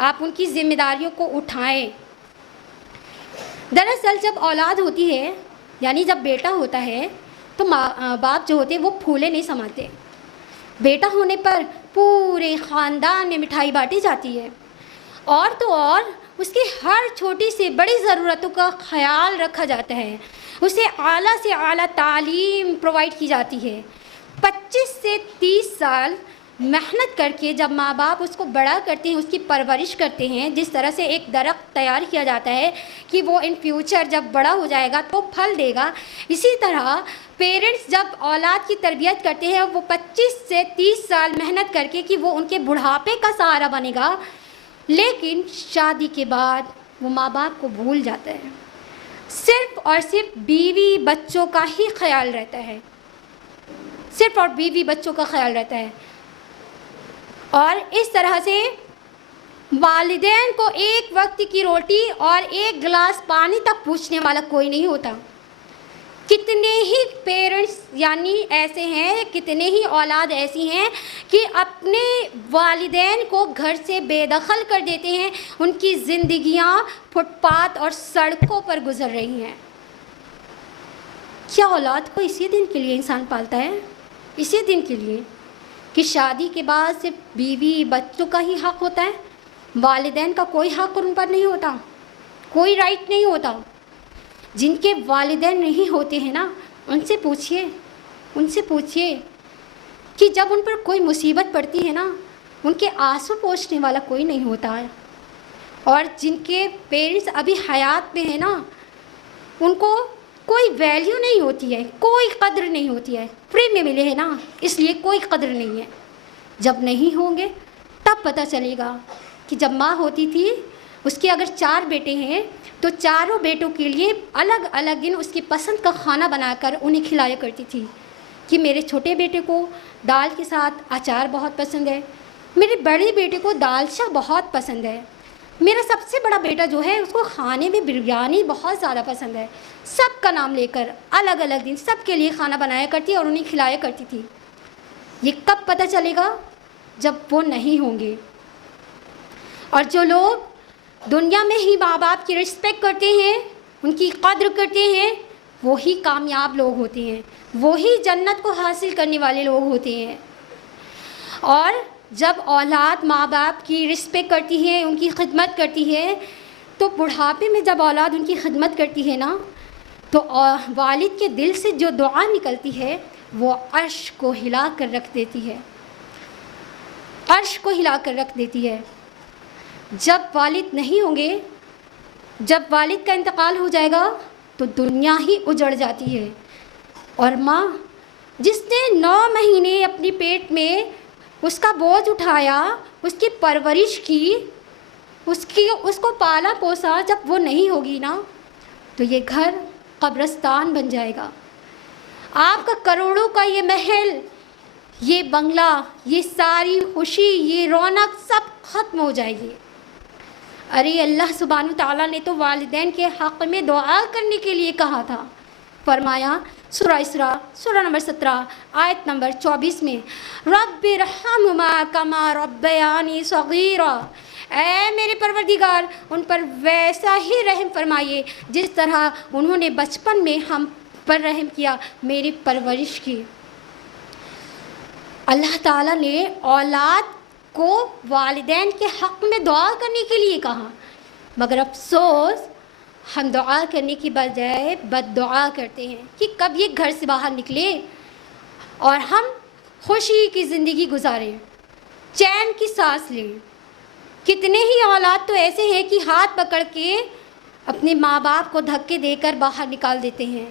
آپ ان کی ذمہ داریوں کو اٹھائیں۔ دراصل جب اولاد ہوتی ہے یعنی جب بیٹا ہوتا ہے تو ماں باپ جو ہوتے ہیں وہ پھولے نہیں سماتے، بیٹا ہونے پر پورے خاندان میں مٹھائی بانٹی جاتی ہے، اور تو اور اس کی ہر چھوٹی سے بڑی ضرورتوں کا خیال رکھا جاتا ہے، اسے اعلیٰ سے اعلیٰ تعلیم پرووائڈ کی جاتی ہے۔ 25 سے 30 سال محنت کر کے جب ماں باپ اس کو بڑا کرتے ہیں، اس کی پرورش کرتے ہیں، جس طرح سے ایک درخت تیار کیا جاتا ہے کہ وہ ان فیوچر جب بڑا ہو جائے گا تو پھل دے گا، اسی طرح پیرنٹس جب اولاد کی تربیت کرتے ہیں وہ 25 سے 30 سال محنت کر کے کہ وہ ان کے بڑھاپے کا سہارا بنے گا، لیکن شادی کے بعد وہ ماں باپ کو بھول جاتا ہے، صرف اور صرف بیوی بچوں کا ہی خیال رہتا ہے، صرف اور بیوی بچوں کا خیال رہتا ہے، اور اس طرح سے والدین کو ایک وقت کی روٹی اور ایک گلاس پانی تک پوچھنے والا کوئی نہیں ہوتا۔ کتنے ہی پیرنٹس یعنی ایسے ہیں، کتنے ہی اولاد ایسی ہیں کہ اب اپنے والدین کو گھر سے بے دخل کر دیتے ہیں، ان کی زندگیاں فٹ پاتھ اور سڑکوں پر گزر رہی ہیں۔ کیا اولاد کو اسی دن کے لیے انسان پالتا ہے؟ اسی دن کے لیے کہ شادی کے بعد صرف بیوی بچوں کا ہی حق ہوتا ہے، والدین کا کوئی حق ان پر نہیں ہوتا، کوئی رائٹ نہیں ہوتا۔ جن کے والدین نہیں ہوتے ہیں نا، ان سے پوچھیے کہ جب ان پر کوئی مصیبت پڑتی ہے نا، ان کے آنسو پوچھنے والا کوئی نہیں ہوتا ہے۔ اور جن کے پیرنٹس ابھی حیات میں ہیں نا، ان کو کوئی ویلیو نہیں ہوتی ہے، کوئی قدر نہیں ہوتی ہے۔ فری میں ملے ہیں نا، اس لیے کوئی قدر نہیں ہے۔ جب نہیں ہوں گے تب پتہ چلے گا کہ جب ماں ہوتی تھی، اس کے اگر 4 بیٹے ہیں تو چاروں بیٹوں کے لیے الگ الگ دن اس کی پسند کا کھانا بنا کر انہیں کھلایا کرتی تھی کہ میرے چھوٹے بیٹے کو دال کے ساتھ اچار بہت پسند ہے، میرے بڑے بیٹے کو دالچا بہت پسند ہے، میرا سب سے بڑا بیٹا جو ہے اس کو کھانے میں بریانی بہت زیادہ پسند ہے۔ سب کا نام لے کر الگ الگ دن سب کے لیے کھانا بنایا کرتی اور انہیں کھلایا کرتی تھی۔ یہ کب پتہ چلے گا؟ جب وہ نہیں ہوں گے۔ اور جو لوگ دنیا میں ہی ماں باپ کی رسپیکٹ کرتے ہیں، ان کی قدر کرتے ہیں، وہی کامیاب لوگ ہوتے ہیں، وہی جنت کو حاصل کرنے والے لوگ ہوتے ہیں۔ اور جب اولاد ماں باپ کی رسپیکٹ کرتی ہے، ان کی خدمت کرتی ہے، تو بڑھاپے میں جب اولاد ان کی خدمت کرتی ہے نا، تو والد کے دل سے جو دعا نکلتی ہے وہ عرش کو ہلا کر رکھ دیتی ہے، عرش کو ہلا کر رکھ دیتی ہے۔ جب والد نہیں ہوں گے، جب والد کا انتقال ہو جائے گا تو دنیا ہی اجڑ جاتی ہے۔ اور ماں جس نے 9 مہینے اپنی پیٹ میں اس کا بوجھ اٹھایا، اس کی پرورش کی، اس کو پالا پوسا، جب وہ نہیں ہوگی نا تو یہ گھر قبرستان بن جائے گا۔ آپ کا کروڑوں کا یہ محل، یہ بنگلہ، یہ ساری خوشی، یہ رونق سب ختم ہو جائے گی۔ ارے اللہ سبحانہ تعالیٰ نے تو والدین کے حق میں دعا کرنے کے لیے کہا تھا۔ فرمایا سورہ اسراء سورہ نمبر 17 آیت نمبر 24 میں، رب ارحمہما کما ربیانی صغیرا، اے میرے پروردگار ان پر ویسا ہی رحم فرمائیے جس طرح انہوں نے بچپن میں ہم پر رحم کیا، میری پرورش کی۔ اللہ تعالیٰ نے اولاد کو والدین کے حق میں دعا کرنے کے لیے کہا، مگر افسوس ہم دعا کرنے کی بجائے بد دعا کرتے ہیں کہ کب یہ گھر سے باہر نکلے اور ہم خوشی کی زندگی گزاریں، چین کی سانس لیں۔ کتنے ہی اولاد تو ایسے ہیں کہ ہاتھ پکڑ کے اپنے ماں باپ کو دھکے دے کر باہر نکال دیتے ہیں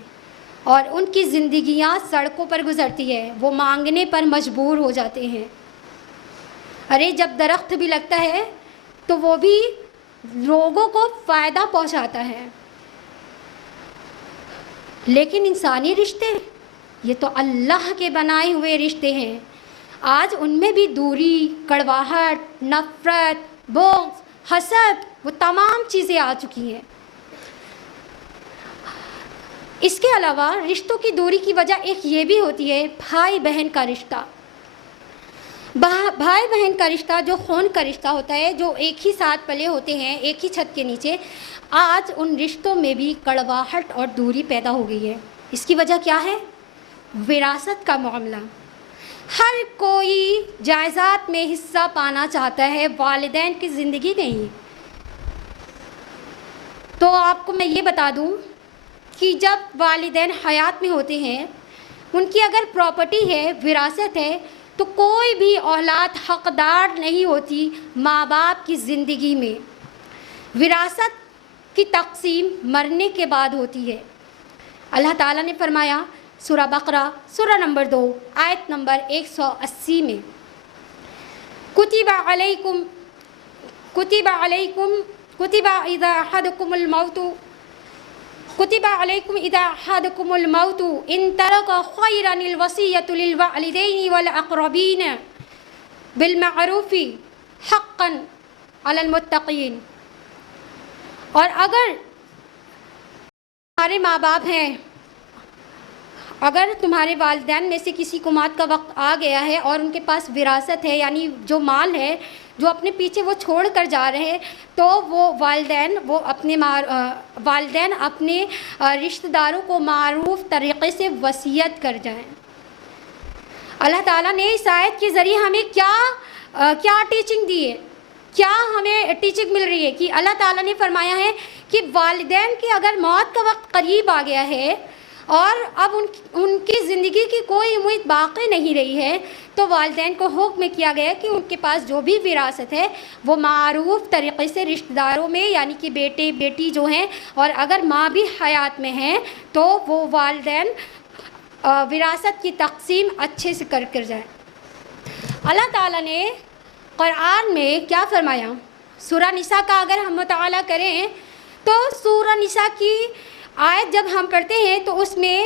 اور ان کی زندگیاں سڑکوں پر گزرتی ہے، وہ مانگنے پر مجبور ہو جاتے ہیں۔ ارے جب درخت بھی لگتا ہے تو وہ بھی لوگوں کو فائدہ پہنچاتا ہے، لیکن انسانی رشتے یہ تو اللہ کے بنائے ہوئے رشتے ہیں۔ آج ان میں بھی دوری، کڑواہٹ، نفرت، بغض، حسد، وہ تمام چیزیں آ چکی ہیں۔ اس کے علاوہ رشتوں کی دوری کی وجہ ایک یہ بھی ہوتی ہے بھائی بہن کا رشتہ۔ بھائی بہن کا رشتہ جو خون کا رشتہ ہوتا ہے، جو ایک ہی ساتھ پلے ہوتے ہیں ایک ہی چھت کے نیچے، آج ان رشتوں میں بھی کڑواہٹ اور دوری پیدا ہو گئی ہے۔ اس کی وجہ کیا ہے؟ وراثت کا معاملہ۔ ہر کوئی جائیداد میں حصہ پانا چاہتا ہے، والدین کی زندگی نہیں۔ تو آپ کو میں یہ بتا دوں کہ جب والدین حیات میں ہوتے ہیں، ان کی اگر پراپرٹی ہے، وراثت ہے، تو کوئی بھی اولاد حقدار نہیں ہوتی ماں باپ کی زندگی میں۔ وراثت کی تقسیم مرنے کے بعد ہوتی ہے۔ اللہ تعالیٰ نے فرمایا سورہ بقرہ سورہ نمبر 2 آیت نمبر 180 میں، کتب علیکم اذا احدکم الموت ان ترک خیرا الوصیۃ للوالدین والاقربین بالمعروف حقا علی المتقین۔ اور اگر ہمارے ماں باپ ہیں، اگر تمہارے والدین میں سے کسی کو موت کا وقت آ گیا ہے اور ان کے پاس وراثت ہے، یعنی جو مال ہے جو اپنے پیچھے وہ چھوڑ کر جا رہے ہیں، تو وہ والدین اپنے رشتہ داروں کو معروف طریقے سے وصیت کر جائیں۔ اللہ تعالیٰ نے اس آیت کے ذریعے ہمیں کیا ٹیچنگ دی ہے، کیا ہمیں ٹیچنگ مل رہی ہے کہ اللہ تعالیٰ نے فرمایا ہے کہ والدین کی اگر موت کا وقت قریب آ گیا ہے اور اب ان کی زندگی کی کوئی امید باقی نہیں رہی ہے، تو والدین کو حکم کیا گیا کہ ان کے پاس جو بھی وراثت ہے وہ معروف طریقے سے رشتہ داروں میں، یعنی کہ بیٹے بیٹی جو ہیں، اور اگر ماں بھی حیات میں ہیں تو وہ والدین وراثت کی تقسیم اچھے سے کر جائیں۔ اللہ تعالیٰ نے قرآن میں کیا فرمایا؟ سورہ نساء کا اگر ہم مطالعہ کریں تو سورہ نساء کی آیت جب ہم پڑھتے ہیں تو اس میں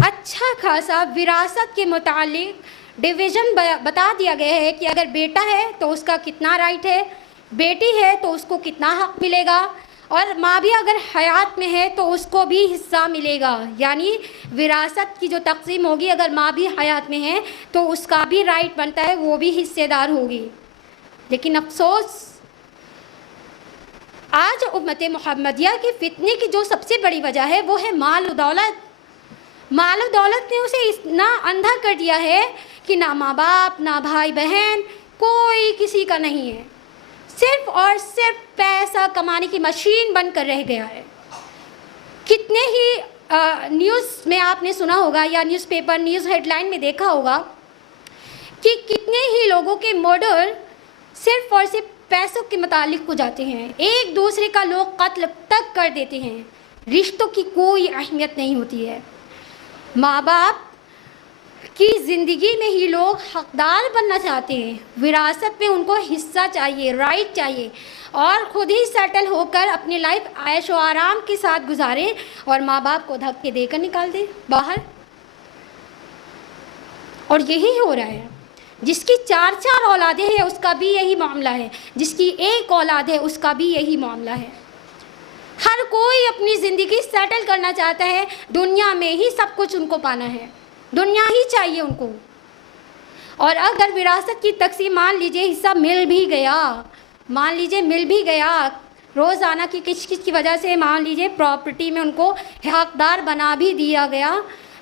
اچھا خاصا وراثت کے متعلق ڈویژن بتا دیا گیا ہے کہ اگر بیٹا ہے تو اس کا کتنا رائٹ ہے، بیٹی ہے تو اس کو کتنا حق ملے گا، اور ماں بھی اگر حیات میں ہے تو اس کو بھی حصہ ملے گا۔ یعنی وراثت کی جو تقسیم ہوگی، اگر ماں بھی حیات میں ہے تو اس کا بھی رائٹ بنتا ہے، وہ بھی حصے دار ہوگی۔ لیکن افسوس، آج امت محمدیہ کے فتنے کی جو سب سے بڑی وجہ ہے وہ ہے مال و دولت۔ مال و دولت نے اسے اتنا اندھا کر دیا ہے کہ نہ ماں باپ، نہ بھائی بہن، کوئی کسی کا نہیں ہے، صرف اور صرف پیسہ کمانے کی مشین بن کر رہ گیا ہے۔ کتنے ہی نیوز میں آپ نے سنا ہوگا یا newspaper, news headline میں دیکھا ہوگا کہ کتنے ہی لوگوں کے مرڈر صرف اور صرف پیسوں کے متعلق ہو جاتے ہیں، ایک دوسرے کا لوگ قتل تک کر دیتے ہیں، رشتوں کی کوئی اہمیت نہیں ہوتی ہے۔ ماں باپ کی زندگی میں ہی لوگ حقدار بننا چاہتے ہیں، وراثت میں ان کو حصہ چاہیے، رائٹ چاہیے، اور خود ہی سیٹل ہو کر اپنی لائف عیش و آرام کے ساتھ گزاریں اور ماں باپ کو دھکے دے کر نکال دیں باہر۔ اور یہی ہو رہا ہے۔ جس کی 4 اولادیں ہیں اس کا بھی یہی معاملہ ہے، جس کی 1 اولاد ہے اس کا بھی یہی معاملہ ہے۔ ہر کوئی اپنی زندگی سیٹل کرنا چاہتا ہے، دنیا میں ہی سب کچھ ان کو پانا ہے، دنیا ہی چاہیے ان کو۔ اور اگر وراثت کی تقسیم مان لیجئے حصہ مل بھی گیا، روزانہ کی کچھ کی وجہ سے مان لیجئے پراپرٹی میں ان کو حقدار بنا بھی دیا گیا،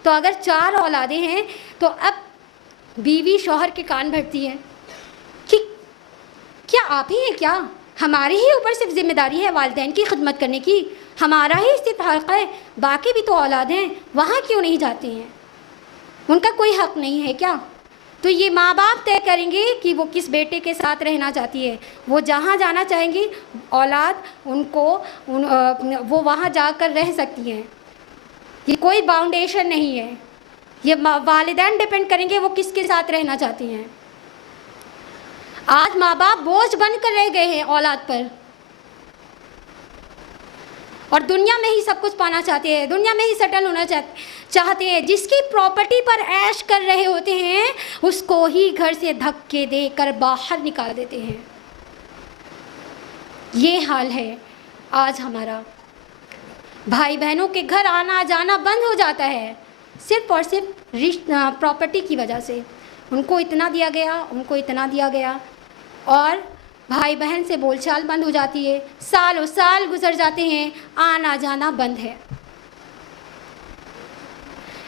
تو اگر 4 اولادیں ہیں تو اب بیوی شوہر کے کان بھرتی ہے کہ کیا آپ ہی ہیں، کیا ہمارے ہی اوپر صرف ذمہ داری ہے والدین کی خدمت کرنے کی، ہمارا ہی صرف حق ہے، باقی بھی تو اولاد ہیں، وہاں کیوں نہیں جاتے ہیں، ان کا کوئی حق نہیں ہے کیا؟ تو یہ ماں باپ طے کریں گے کہ وہ کس بیٹے کے ساتھ رہنا چاہتی ہے، وہ جہاں جانا چاہیں گی اولاد وہ وہاں جا کر رہ سکتی ہیں، یہ کوئی باؤنڈیشن نہیں ہے، یہ والدین ڈیپینڈ کریں گے وہ کس کے ساتھ رہنا چاہتی ہیں۔ آج ماں باپ بوجھ بن کر رہ گئے ہیں اولاد پر، اور دنیا میں ہی سب کچھ پانا چاہتے ہیں، دنیا میں ہی سیٹل ہونا چاہتے ہیں۔ جس کی پراپرٹی پر عیش کر رہے ہوتے ہیں اس کو ہی گھر سے دھکے دے کر باہر نکال دیتے ہیں۔ یہ حال ہے آج ہمارا۔ بھائی بہنوں کے گھر آنا جانا بند ہو جاتا ہے صرف اور صرف پراپرٹی کی وجہ سے، ان کو اتنا دیا گیا، ان کو اتنا دیا گیا، اور بھائی بہن سے بول چال بند ہو جاتی ہے، سالوں سال گزر جاتے ہیں، آنا جانا بند ہے۔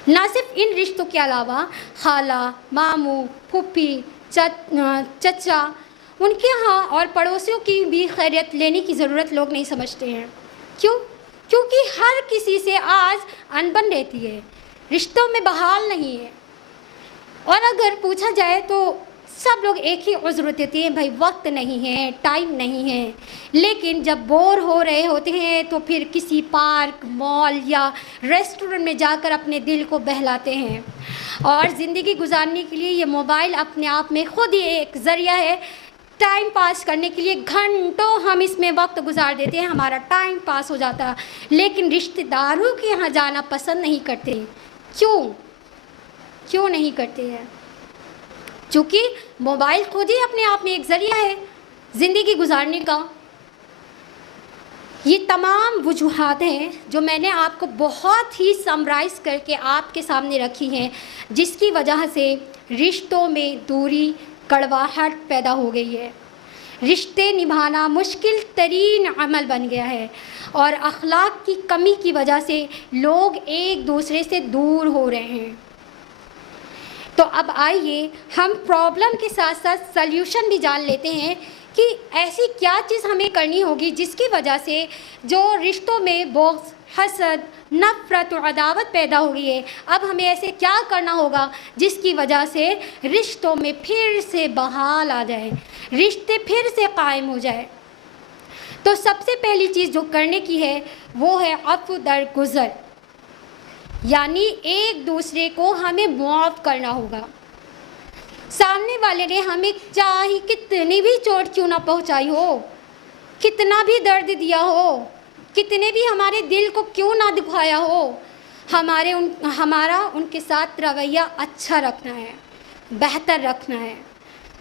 نہ صرف ان رشتوں کے علاوہ خالہ، ماموں، پھوپھی، چچا، ان کے ہاں اور پڑوسیوں کی بھی خیریت لینے کی ضرورت لوگ نہیں سمجھتے ہیں۔ کیونکہ ہر کسی سے آج انبن رہتی ہے، رشتوں میں بحال نہیں ہے، اور اگر پوچھا جائے تو سب لوگ ایک ہی عذر دیتے ہیں، بھائی وقت نہیں ہے، ٹائم نہیں ہے۔ لیکن جب بور ہو رہے ہوتے ہیں تو پھر کسی پارک، مال یا ریسٹورنٹ میں جا کر اپنے دل کو بہلاتے ہیں، اور زندگی گزارنے کے لیے یہ موبائل اپنے آپ میں خود ہی ایک ذریعہ ہے ٹائم پاس کرنے کے لیے۔ گھنٹوں ہم اس میں وقت گزار دیتے ہیں، ہمارا ٹائم پاس ہو جاتا ہے، لیکن رشتہ داروں کے یہاں جانا پسند نہیں کرتے۔ کیوں نہیں کرتے ہیں؟ چونکہ موبائل خود ہی اپنے آپ میں ایک ذریعہ ہے زندگی گزارنے کا۔ یہ تمام وجوہات ہیں جو میں نے آپ کو بہت ہی سمرائز کر کے آپ کے سامنے رکھی ہیں، جس کی وجہ سے رشتوں میں دوری، کڑواہٹ پیدا ہو گئی ہے، رشتے نبھانا مشکل ترین عمل بن گیا ہے، اور اخلاق کی کمی کی وجہ سے لوگ ایک دوسرے سے دور ہو رہے ہیں۔ تو اب آئیے ہم پرابلم کے ساتھ ساتھ سلیوشن بھی جان لیتے ہیں کہ ایسی کیا چیز ہمیں کرنی ہوگی جس کی وجہ سے جو رشتوں میں بغض، حسد، نفرت و عداوت پیدا ہو گئی ہے، اب ہمیں ایسے کیا کرنا ہوگا جس کی وجہ سے رشتوں میں پھر سے بحال آ جائے، رشتے پھر سے قائم ہو جائے۔ تو سب سے پہلی چیز جو کرنے کی ہے وہ ہے عفو درگزر، یعنی ایک دوسرے کو ہمیں معاف کرنا ہوگا۔ سامنے والے نے ہمیں چاہے کتنی بھی چوٹ کیوں نہ پہنچائی ہو، کتنا بھی درد دیا ہو، کتنے بھی ہمارے دل کو کیوں نہ دکھایا ہو، ہمارا ان کے ساتھ رویہ اچھا رکھنا ہے، بہتر رکھنا ہے۔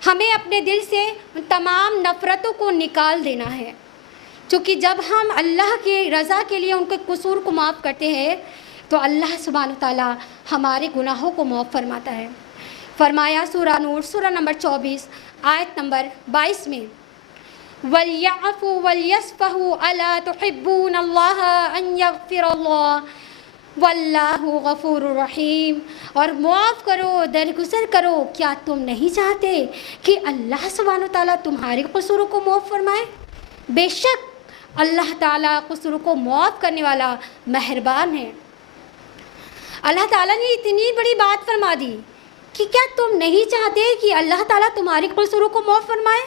ہمیں اپنے دل سے ان تمام نفرتوں کو نکال دینا ہے، چونکہ جب ہم اللہ کی رضا کے لیے ان کے قصور کو معاف کرتے ہیں تو اللہ سبحانہ وتعالی ہمارے گناہوں کو معاف فرماتا ہے۔ فرمایا سورہ نور سورہ نمبر 24 آیت نمبر 22 میں، وَلْيَعْفُوا وَلْيَصْفَحُوا أَلَا تُحِبُّونَ اللَّهَ أَن يَغْفِرَ اللَّهُ وَاللَّهُ غَفُورٌ رَحِيمٌ، اور معاف کرو، درگزر کرو، کیا تم نہیں چاہتے کہ اللہ سبحانہ وتعالیٰ تمہارے قصوروں کو معاف فرمائے؟ بے شک اللہ تعالیٰ قصوروں کو معاف کرنے والا مہربان ہے۔ اللہ تعالیٰ نے اتنی بڑی بات فرما دی کہ کیا تم نہیں چاہتے کہ اللہ تعالیٰ تمہارے قصوروں کو معاف فرمائے؟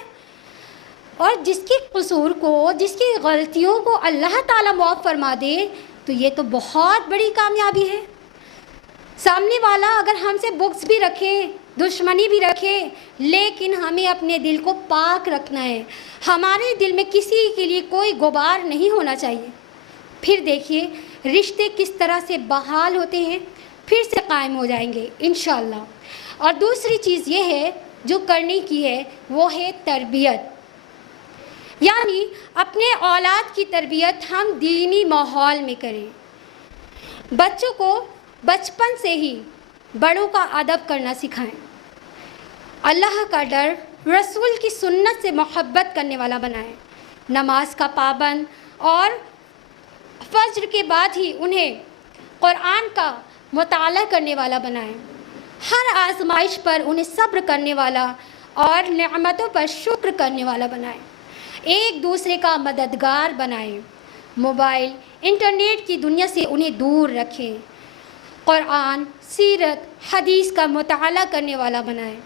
اور جس کے قصور کو، جس کی غلطیوں کو اللہ تعالیٰ معاف فرما دے تو یہ تو بہت بڑی کامیابی ہے۔ سامنے والا اگر ہم سے بغض بھی رکھے، دشمنی بھی رکھے، لیکن ہمیں اپنے دل کو پاک رکھنا ہے، ہمارے دل میں کسی کے لیے کوئی غبار نہیں ہونا چاہیے۔ پھر دیکھیے رشتے کس طرح سے بحال ہوتے ہیں، پھر سے قائم ہو جائیں گے انشاءاللہ۔ اور دوسری چیز یہ ہے جو کرنے کی ہے وہ ہے تربیت، یعنی اپنے اولاد کی تربیت ہم دینی ماحول میں کریں، بچوں کو بچپن سے ہی بڑوں کا ادب کرنا سکھائیں، اللہ کا ڈر، رسول کی سنت سے محبت کرنے والا بنائیں، نماز کا پابند، اور فجر کے بعد ہی انہیں قرآن کا مطالعہ کرنے والا بنائیں، ہر آزمائش پر انہیں صبر کرنے والا اور نعمتوں پر شکر کرنے والا بنائیں، ایک دوسرے کا مددگار بنائیں، موبائل، انٹرنیٹ کی دنیا سے انہیں دور رکھیں، قرآن، سیرت، حدیث کا مطالعہ کرنے والا بنائیں،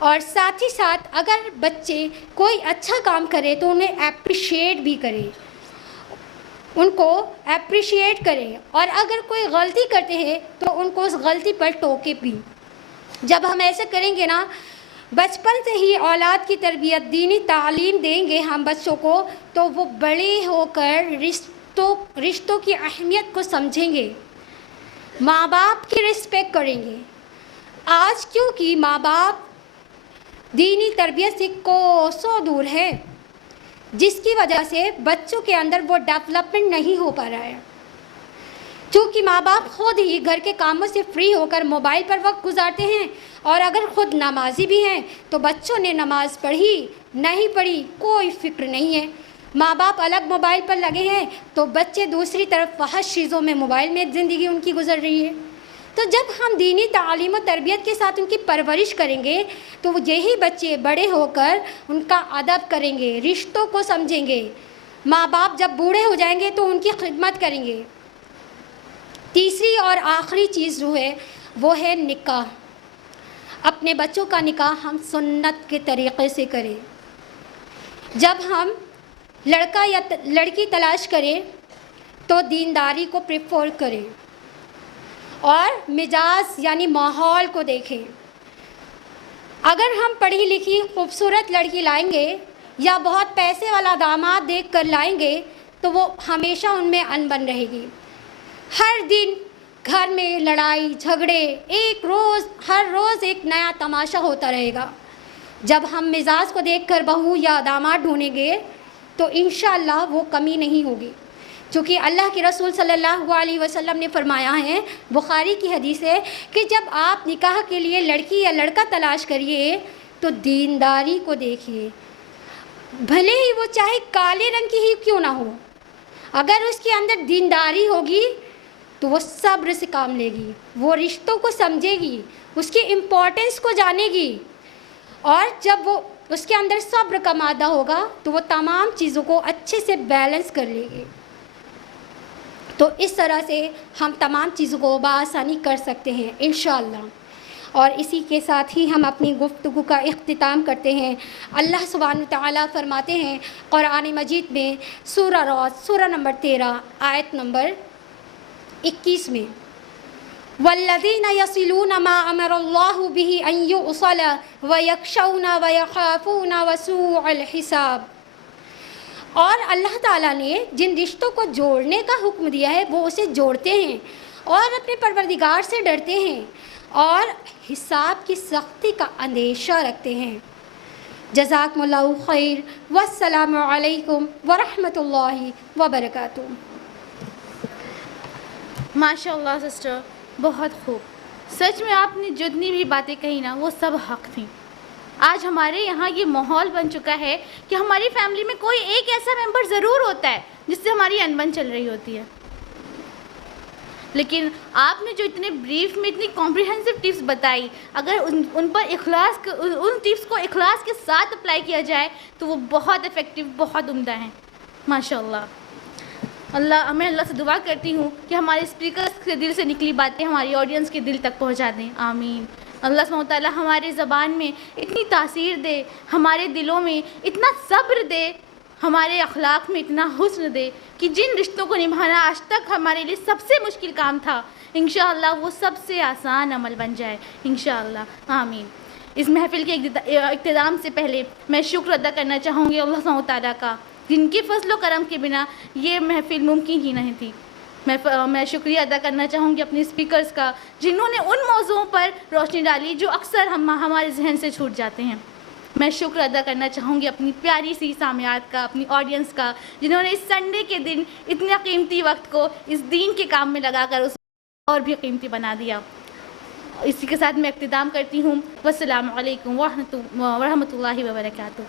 اور ساتھ ہی ساتھ اگر بچے کوئی اچھا کام کرے تو انہیں اپریشیٹ بھی کریں، ان کو اپریشیٹ کریں، اور اگر کوئی غلطی کرتے ہیں تو ان کو اس غلطی پر ٹوکے بھی۔ جب ہم ایسے کریں گے نا، بچپن سے ہی اولاد کی تربیت، دینی تعلیم دیں گے ہم بچوں کو، تو وہ بڑے ہو کر رشتوں کی اہمیت کو سمجھیں گے، ماں باپ کی رسپیکٹ کریں گے۔ آج کیونکہ ماں باپ دینی تربیت سے کوسوں دور ہے، جس کی وجہ سے بچوں کے اندر وہ ڈیولپمنٹ نہیں ہو پا رہا ہے، چونکہ ماں باپ خود ہی گھر کے کاموں سے فری ہو کر موبائل پر وقت گزارتے ہیں، اور اگر خود نمازی بھی ہیں تو بچوں نے نماز پڑھی نہیں پڑھی کوئی فکر نہیں ہے، ماں باپ الگ موبائل پر لگے ہیں تو بچے دوسری طرف فحش چیزوں میں، موبائل میں زندگی ان کی گزر رہی ہے۔ تو جب ہم دینی تعلیم و تربیت کے ساتھ ان کی پرورش کریں گے تو یہی بچے بڑے ہو کر ان کا ادب کریں گے، رشتوں کو سمجھیں گے، ماں باپ جب بوڑھے ہو جائیں گے تو ان کی خدمت کریں گے۔ تیسری اور آخری چیز جو ہے وہ ہے نکاح۔ اپنے بچوں کا نکاح ہم سنت کے طریقے سے کریں۔ جب ہم لڑکا یا لڑکی تلاش کریں تو دینداری کو پریفر کریں، اور مزاج یعنی ماحول کو دیکھیں۔ اگر ہم پڑھی لکھی خوبصورت لڑکی لائیں گے یا بہت پیسے والا داماد دیکھ کر لائیں گے تو وہ ہمیشہ ان میں انبن رہے گی، ہر دن گھر میں لڑائی جھگڑے، ہر روز ایک نیا تماشا ہوتا رہے گا۔ جب ہم مزاج کو دیکھ کر بہو یا داماد ڈھونڈیں گے تو انشاءاللہ وہ کمی نہیں ہوگی، چونکہ اللہ کے رسول صلی اللہ علیہ وسلم نے فرمایا ہے، بخاری کی حدیث ہے کہ جب آپ نکاح کے لیے لڑکی یا لڑکا تلاش کریے تو دینداری کو دیکھیے، بھلے ہی وہ چاہے کالے رنگ کی ہی کیوں نہ ہو، اگر اس کے اندر دینداری ہوگی تو وہ صبر سے کام لے گی، وہ رشتوں کو سمجھے گی، اس کی امپورٹنس کو جانے گی، اور جب وہ اس کے اندر صبر کا مادہ ہوگا تو وہ تمام چیزوں کو اچھے سے بیلنس کر لے گی۔ تو اس طرح سے ہم تمام چیزوں کو بآسانی کر سکتے ہیں انشاءاللہ۔ اور اسی کے ساتھ ہی ہم اپنی گفتگو کا اختتام کرتے ہیں۔ اللہ سبحانہ وتعالیٰ فرماتے ہیں قرآن مجید میں سورہ رعد سورہ نمبر 13 آیت نمبر 21 میں، والذین یصلون ما امر اللہ بہ ان یوصل ویخشون ویخافون وسوء الحساب، اور اللہ تعالیٰ نے جن رشتوں کو جوڑنے کا حکم دیا ہے وہ اسے جوڑتے ہیں اور اپنے پروردگار سے ڈرتے ہیں اور حساب کی سختی کا اندیشہ رکھتے ہیں۔ جزاکم اللہ خیر، والسلام علیکم ورحمۃ اللہ وبرکاتہ۔ ماشاء اللہ سسٹر، بہت خوب، سچ میں آپ نے جتنی بھی باتیں کہی نا وہ سب حق تھیں۔ آج ہمارے یہاں یہ ماحول بن چکا ہے کہ ہماری فیملی میں کوئی ایک ایسا ممبر ضرور ہوتا ہے جس سے ہماری انبن چل رہی ہوتی ہے، لیکن آپ نے جو اتنے بریف میں اتنی کمپریہنسو ٹپس بتائی، اگر ان پر ان ٹپس کو اخلاص کے ساتھ اپلائی کیا جائے تو وہ بہت افیکٹو، بہت عمدہ ہیں ماشاء اللہ۔ میں اللہ سے دعا کرتی ہوں کہ ہمارے اسپیکرز کے دل سے نکلی باتیں ہماری آڈینس کے دل تک پہنچا دیں، آمین۔ اللہ سبحانہ تعالیٰ ہمارے زبان میں اتنی تاثیر دے، ہمارے دلوں میں اتنا صبر دے، ہمارے اخلاق میں اتنا حسن دے کہ جن رشتوں کو نبھانا آج تک ہمارے لیے سب سے مشکل کام تھا، انشاءاللہ وہ سب سے آسان عمل بن جائے انشاءاللہ، آمین۔ اس محفل کے اختتام سے پہلے میں شکر ادا کرنا چاہوں گی اللہ سبحانہ تعالیٰ کا، جن کے فضل و کرم کے بنا یہ محفل ممکن ہی نہیں تھی۔ میں شکریہ ادا کرنا چاہوں گی اپنے اسپیکرز کا، جنہوں نے ان موضوعوں پر روشنی ڈالی جو اکثر ہمارے ذہن سے چھوٹ جاتے ہیں۔ میں شکر ادا کرنا چاہوں گی اپنی پیاری سی سامعات کا، اپنی آڈینس کا، جنہوں نے اس سنڈے کے دن اتنا قیمتی وقت کو اس دین کے کام میں لگا کر اس اور بھی قیمتی بنا دیا۔ اسی کے ساتھ میں اختتام کرتی ہوں۔ والسلام علیکم ورحمۃ اللہ وبرکاتہ۔